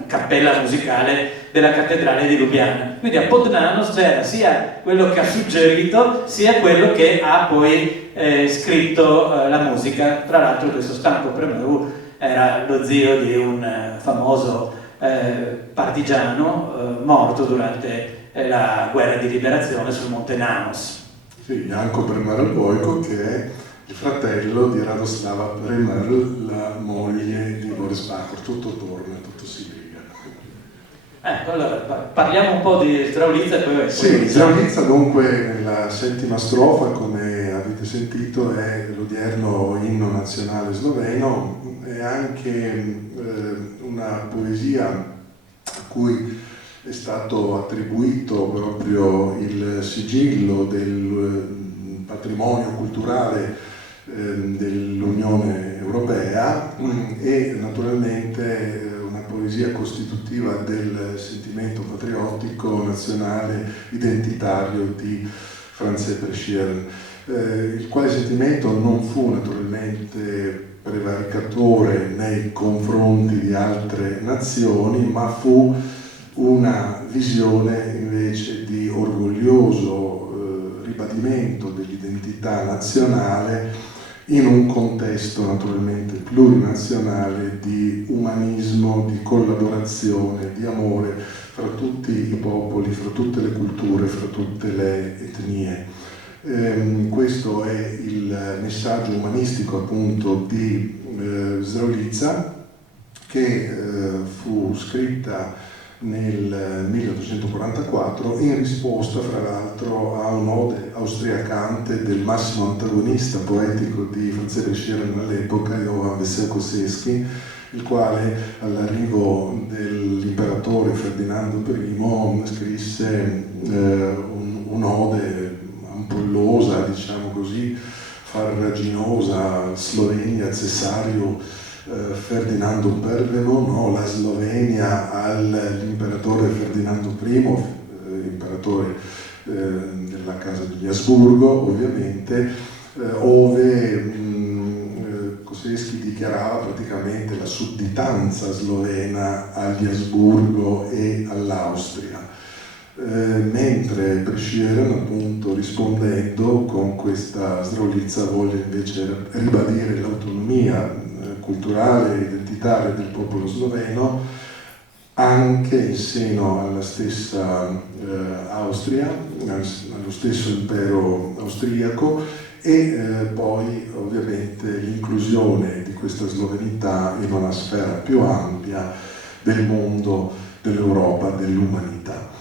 cappella musicale della cattedrale di Lubiana. Quindi a Podnanos c'era sia quello che ha suggerito sia quello che ha poi scritto la musica. Tra l'altro questo Stanco Premeu era lo zio di un famoso partigiano morto durante la guerra di liberazione sul Monte Nanos. Sì, Janko Premrl-Vojko, che è il fratello di Radoslava Premrl, la moglie di Boris Pahor. Tutto torna, tutto si lega. Ecco, allora parliamo un po' di Zdravlitsa e poi... Sì, Zdravlitsa dunque nella settima strofa, come avete sentito, è l'odierno inno nazionale sloveno, è anche una poesia a cui è stato attribuito proprio il sigillo del patrimonio culturale dell'Unione Europea e naturalmente una poesia costitutiva del sentimento patriottico, nazionale, identitario di Franz Peschier, il quale sentimento non fu naturalmente prevaricatore nei confronti di altre nazioni, ma fu una visione invece di orgoglioso ribadimento dell'identità nazionale in un contesto naturalmente plurinazionale di umanismo, di collaborazione, di amore fra tutti i popoli, fra tutte le culture, fra tutte le etnie. Questo è il messaggio umanistico appunto di Zdravlitsa, che fu scritta nel 1844 in risposta fra l'altro a un'ode austriacante del massimo antagonista poetico di Franz Peschier all'epoca, Johann Wessel Koselski, il quale all'arrivo dell'imperatore Ferdinando I scrisse un'ode ampollosa, diciamo così, farraginosa, Slovenia, Cesario Ferdinando Pervemo, no? La Slovenia all'imperatore Ferdinando I, imperatore della casa degli Asburgo, ovviamente, ove Koselski dichiarava praticamente la sudditanza slovena agli Asburgo e all'Austria. Mentre Peschier, appunto, rispondendo con questa Zdravlitsa, vuole invece ribadire l'autonomia culturale e identitaria del popolo sloveno anche in seno alla stessa Austria, allo stesso impero austriaco e poi ovviamente l'inclusione di questa slovenità in una sfera più ampia del mondo, dell'Europa, dell'umanità.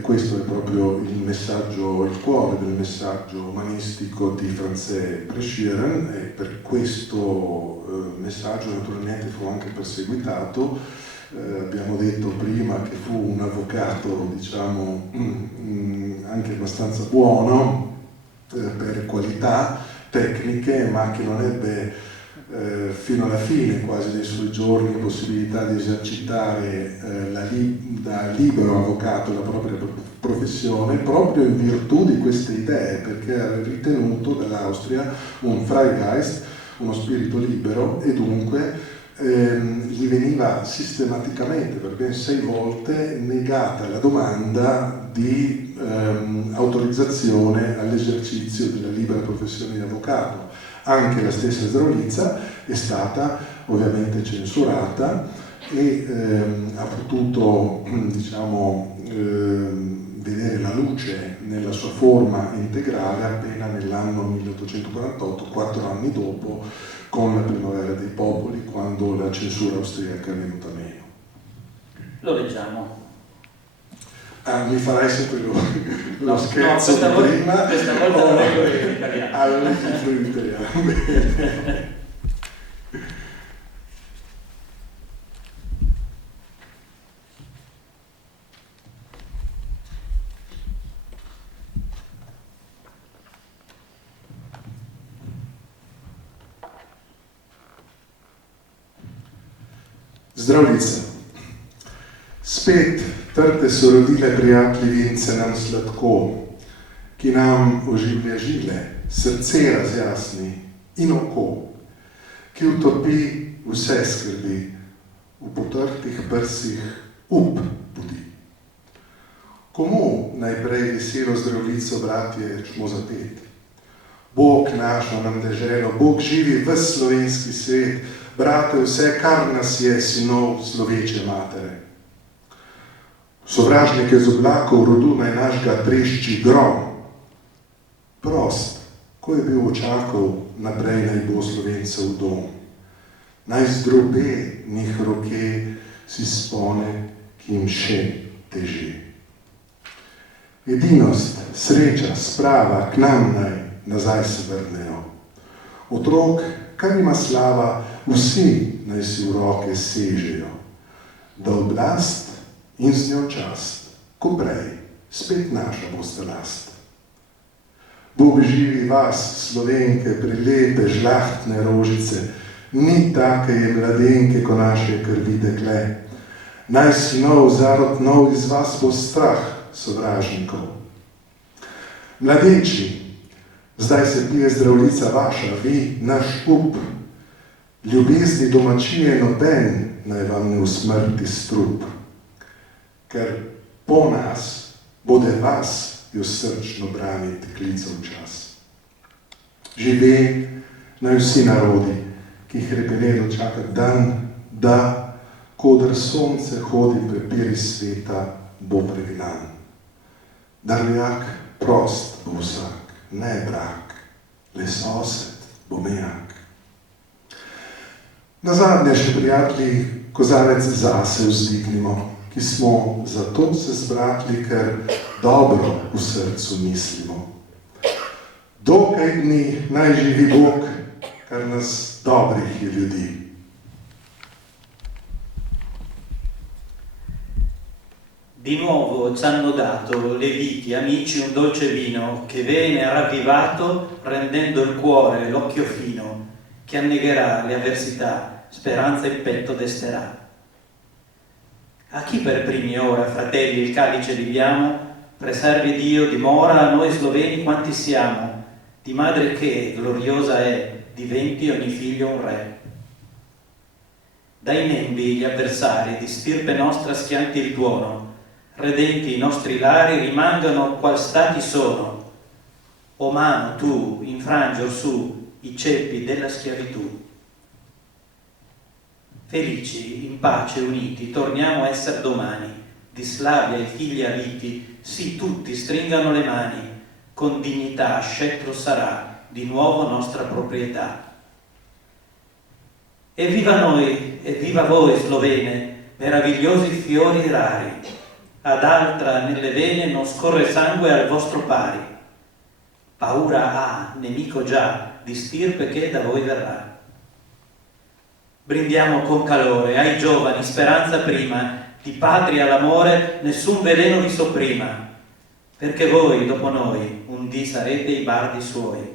Questo è proprio il messaggio, il cuore del messaggio umanistico di Franz Peschier e per questo messaggio naturalmente fu anche perseguitato. Abbiamo detto prima che fu un avvocato, diciamo, anche abbastanza buono per qualità tecniche, ma che non ebbe fino alla fine quasi dei suoi giorni possibilità di esercitare da libero avvocato la propria professione proprio in virtù di queste idee, perché era ritenuto dall'Austria un Freigeist, uno spirito libero, e dunque gli veniva sistematicamente per ben 6 volte negata la domanda di autorizzazione all'esercizio della libera professione di avvocato. Anche la stessa Zdravlitsa è stata ovviamente censurata e ha potuto, diciamo, vedere la luce nella sua forma integrale appena nell'anno 1848, 4 anni dopo, con la Primavera dei Popoli, quando la censura austriaca è venuta meno. Lo leggiamo. Mi farai sempre lo scherzo questa volta, prima. Questa volta lo leggo in italiano. Allora, in italiano. Zdravljica. Spet trte so rodile prijatelji in se nam sladko. ki nam oživlja žile, srce razjasni in oko, ki utopi vse skrbi, v potrtih prsih up budi. Komu najprej veselo zdravljico, bratje, čmo zapet? Bog našo nam deželo, Bog živi ves slovenski svet, brate, vse, kar nas je, sinov sloveče matere. Sovražnike z oblakov rodu naj našga trešči grom. Prost, ko je bil očakov, naprej naj bo Slovencev dom. Naj zdrobe njih roke si spone, ki jim še teži. Edinost, sreča, sprava k nam naj nazaj se vrnejo. Otrok, kar ima slava, vsi naj si v roke sežejo. Da oblast in z njo čast, ko prej, spet naša bosta last. Bog živi vas, Slovenke, prelepe, žlahtne rožice, ni take je mladenke, ko naše krvi dekle. Naj sinov, zarod nov, iz vas bo strah sovražnikov. Mladeči, zdaj se pije zdravljica vaša, vi, naš up. Ljubezni domačije noben naj vam ne usmrti strup. Ker po nas bode vas jo srčno braniti klicev čas. Žive naj vsi narodi, ki jih rebeleno čaka dan, da, kodr sonce hodi prepiri sveta, bo pregnan. Darljak prost bo vsak, ne brak, le sosed bo mejak. Nazadnje še, prijatelji, kozarec zase vzdignimo, ki smo zato se zbratli, ker dobro v srcu mislimo. Dokaj dni naj živi Bog, kar nas dobrih je ljudi. Di nuovo ci hanno dato le viti, amici, un dolce vino che viene ravvivato rendendo il cuore e l'occhio fino, che annegherà le avversità, speranza in petto desterà. A chi per primi ora, fratelli, il calice liviamo, preservi Dio, dimora a noi sloveni quanti siamo, di madre che, gloriosa è, diventi ogni figlio un re. Dai nembi gli avversari, di stirpe nostra schianti il tuono, redenti i nostri lari rimangano qual stati sono. O mano tu, infrangi orsù i ceppi della schiavitù. Felici, in pace uniti, torniamo a essere domani, di Slavia i figli aviti, sì tutti stringano le mani, con dignità scettro sarà di nuovo nostra proprietà. E viva noi, e viva voi slovene, meravigliosi fiori rari, ad altra nelle vene non scorre sangue al vostro pari. Paura ha, nemico già, di stirpe che da voi verrà. Brindiamo con calore ai giovani, speranza prima, di patria l'amore, nessun veleno vi sopprima, perché voi, dopo noi, un dì sarete i bardi suoi.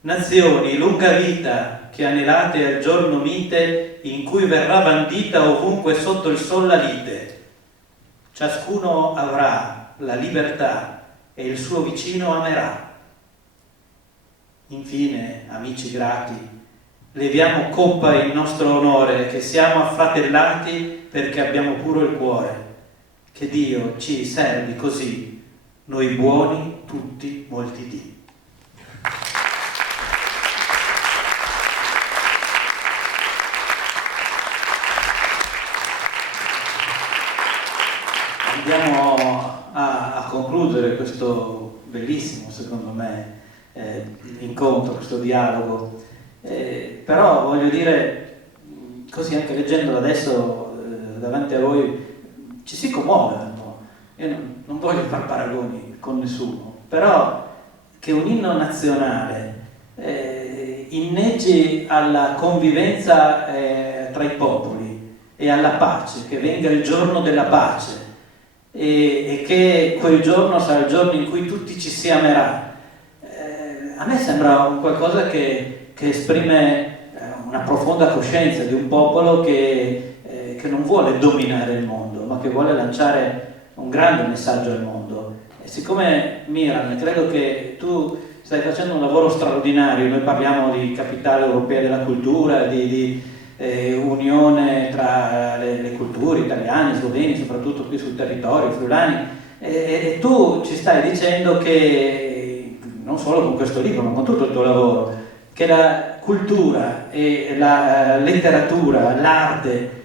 Nazioni, lunga vita, che anelate al giorno mite, in cui verrà bandita ovunque sotto il sol la lite. Ciascuno avrà la libertà e il suo vicino amerà. Infine, amici grati, leviamo coppa in nostro onore, che siamo affratellati perché abbiamo puro il cuore. Che Dio ci servi così, noi buoni tutti molti dì. Andiamo a concludere questo bellissimo, secondo me, incontro, questo dialogo. Però voglio dire, così anche leggendolo adesso davanti a voi, ci si commuove un po'. Io non voglio fare paragoni con nessuno, però che un inno nazionale inneggi alla convivenza tra i popoli e alla pace, che venga il giorno della pace e che quel giorno sarà il giorno in cui tutti ci si amerà. A me sembra un qualcosa che esprime una profonda coscienza di un popolo che non vuole dominare il mondo, ma che vuole lanciare un grande messaggio al mondo. E siccome Miran, credo che tu stai facendo un lavoro straordinario, noi parliamo di capitale europea della cultura, di unione tra le culture italiane, slovene, soprattutto qui sul territorio, friulani, e tu ci stai dicendo che, non solo con questo libro, ma con tutto il tuo lavoro, che la cultura e la letteratura, l'arte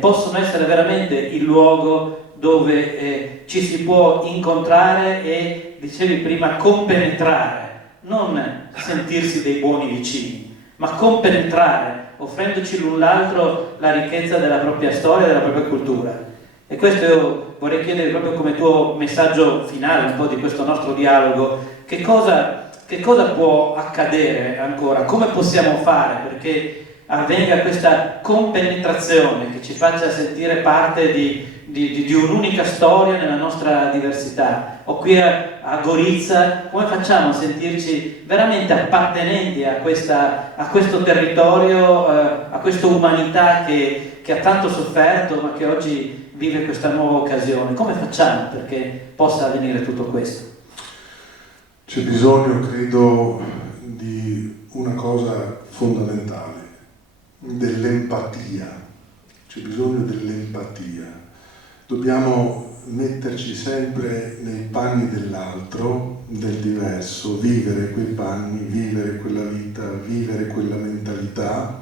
possono essere veramente il luogo dove ci si può incontrare e, dicevi prima, compenetrare, non sentirsi dei buoni vicini, ma compenetrare, offrendoci l'un l'altro la ricchezza della propria storia e della propria cultura. E questo io vorrei chiedere proprio come tuo messaggio finale, un po' di questo nostro dialogo, che cosa può accadere ancora, come possiamo fare perché avvenga questa compenetrazione che ci faccia sentire parte di un'unica storia nella nostra diversità. O qui a Gorizia, come facciamo a sentirci veramente appartenenti a questo territorio, a questa umanità che ha tanto sofferto ma che oggi vive questa nuova occasione? Come facciamo perché possa avvenire tutto questo? C'è bisogno, credo, di una cosa fondamentale, dell'empatia. C'è bisogno dell'empatia. Dobbiamo metterci sempre nei panni dell'altro, del diverso, vivere quei panni, vivere quella vita, vivere quella mentalità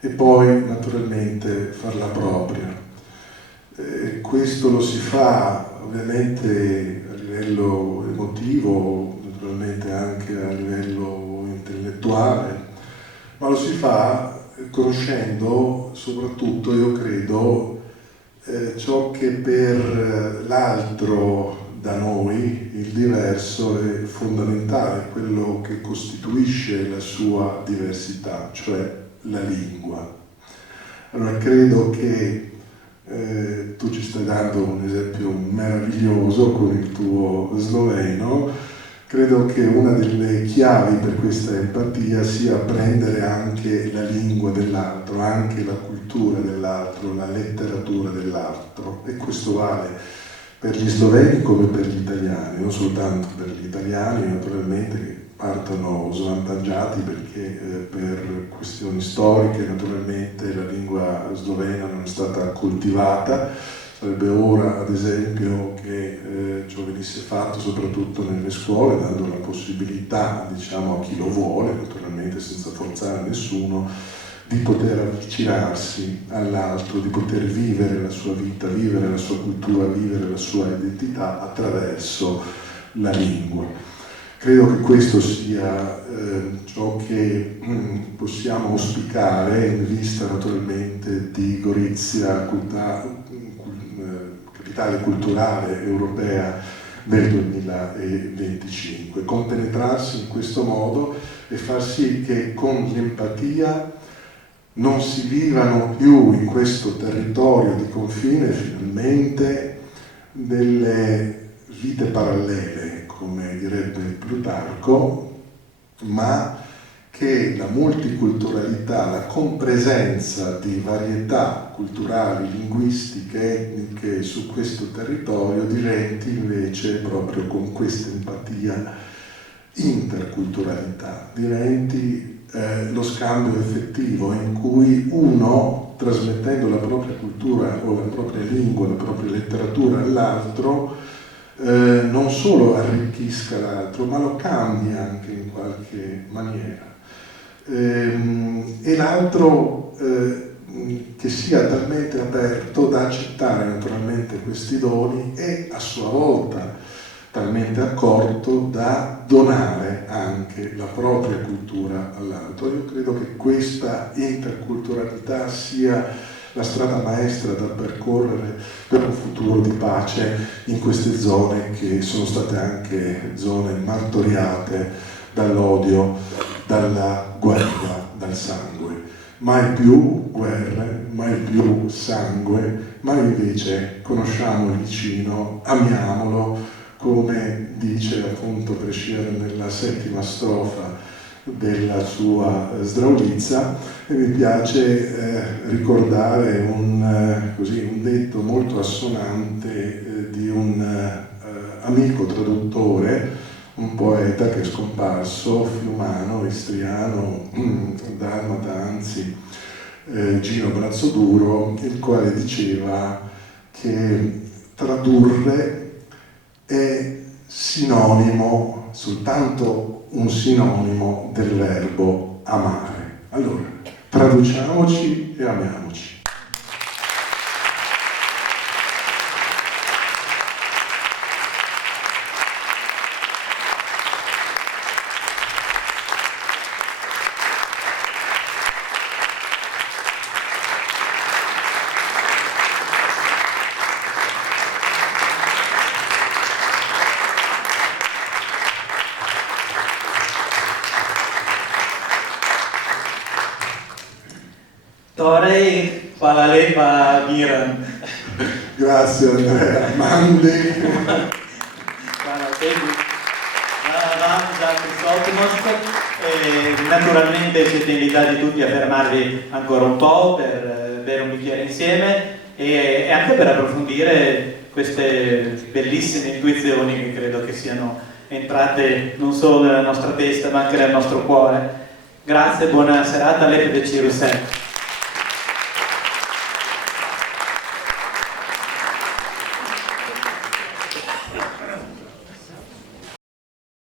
e poi naturalmente farla propria. Questo lo si fa ovviamente a livello emotivo, naturalmente anche a livello intellettuale, ma lo si fa conoscendo soprattutto, io credo, ciò che per l'altro da noi, il diverso, è fondamentale, quello che costituisce la sua diversità, cioè la lingua. Allora credo che tu ci stai dando un esempio meraviglioso con il tuo sloveno. Credo che una delle chiavi per questa empatia sia apprendere anche la lingua dell'altro, anche la cultura dell'altro, la letteratura dell'altro, e questo vale per gli sloveni come per gli italiani, non soltanto per gli italiani naturalmente che partono svantaggiati perché per questioni storiche naturalmente la lingua slovena non è stata coltivata. Sarebbe ora, ad esempio, che ciò venisse fatto soprattutto nelle scuole, dando la possibilità, diciamo, a chi lo vuole, naturalmente senza forzare nessuno, di poter avvicinarsi all'altro, di poter vivere la sua vita, vivere la sua cultura, vivere la sua identità attraverso la lingua. Credo che questo sia ciò che possiamo auspicare in vista naturalmente di Gorizia, capitale culturale europea nel 2025. Compenetrarsi in questo modo e far sì che con l'empatia non si vivano più in questo territorio di confine finalmente delle vite parallele, come direbbe Plutarco, ma che la multiculturalità, la compresenza di varietà culturali, linguistiche, etniche su questo territorio diventi invece, proprio con questa empatia, interculturalità, diventi lo scambio effettivo in cui uno, trasmettendo la propria cultura o la propria lingua, la propria letteratura all'altro, non solo arricchisca l'altro, ma lo cambia anche in qualche maniera. E l'altro che sia talmente aperto da accettare naturalmente questi doni e a sua volta talmente accorto da donare anche la propria cultura all'altro. Io credo che questa interculturalità sia la strada maestra da percorrere per un futuro di pace in queste zone che sono state anche zone martoriate dall'odio, dalla guerra, dal sangue. Mai più guerre, mai più sangue, ma invece conosciamo il vicino, amiamolo, come dice appunto Presciera nella settima strofa della sua Zdravljica, e mi piace ricordare un detto molto assonante di un amico traduttore, un poeta che è scomparso, fiumano, istriano, dalmata anzi, Gino Brazzoduro, il quale diceva che tradurre è sinonimo, soltanto un sinonimo del verbo amare. Allora, traduciamoci e amiamoci. Torei Palaleva Biran. Grazie Andrea, mandi. Naturalmente siete invitati tutti a fermarvi ancora un po' per bere un bicchiere insieme e anche per approfondire queste bellissime intuizioni che credo che siano entrate non solo nella nostra testa ma anche nel nostro cuore. Grazie, buona serata, Lepide Cirusè.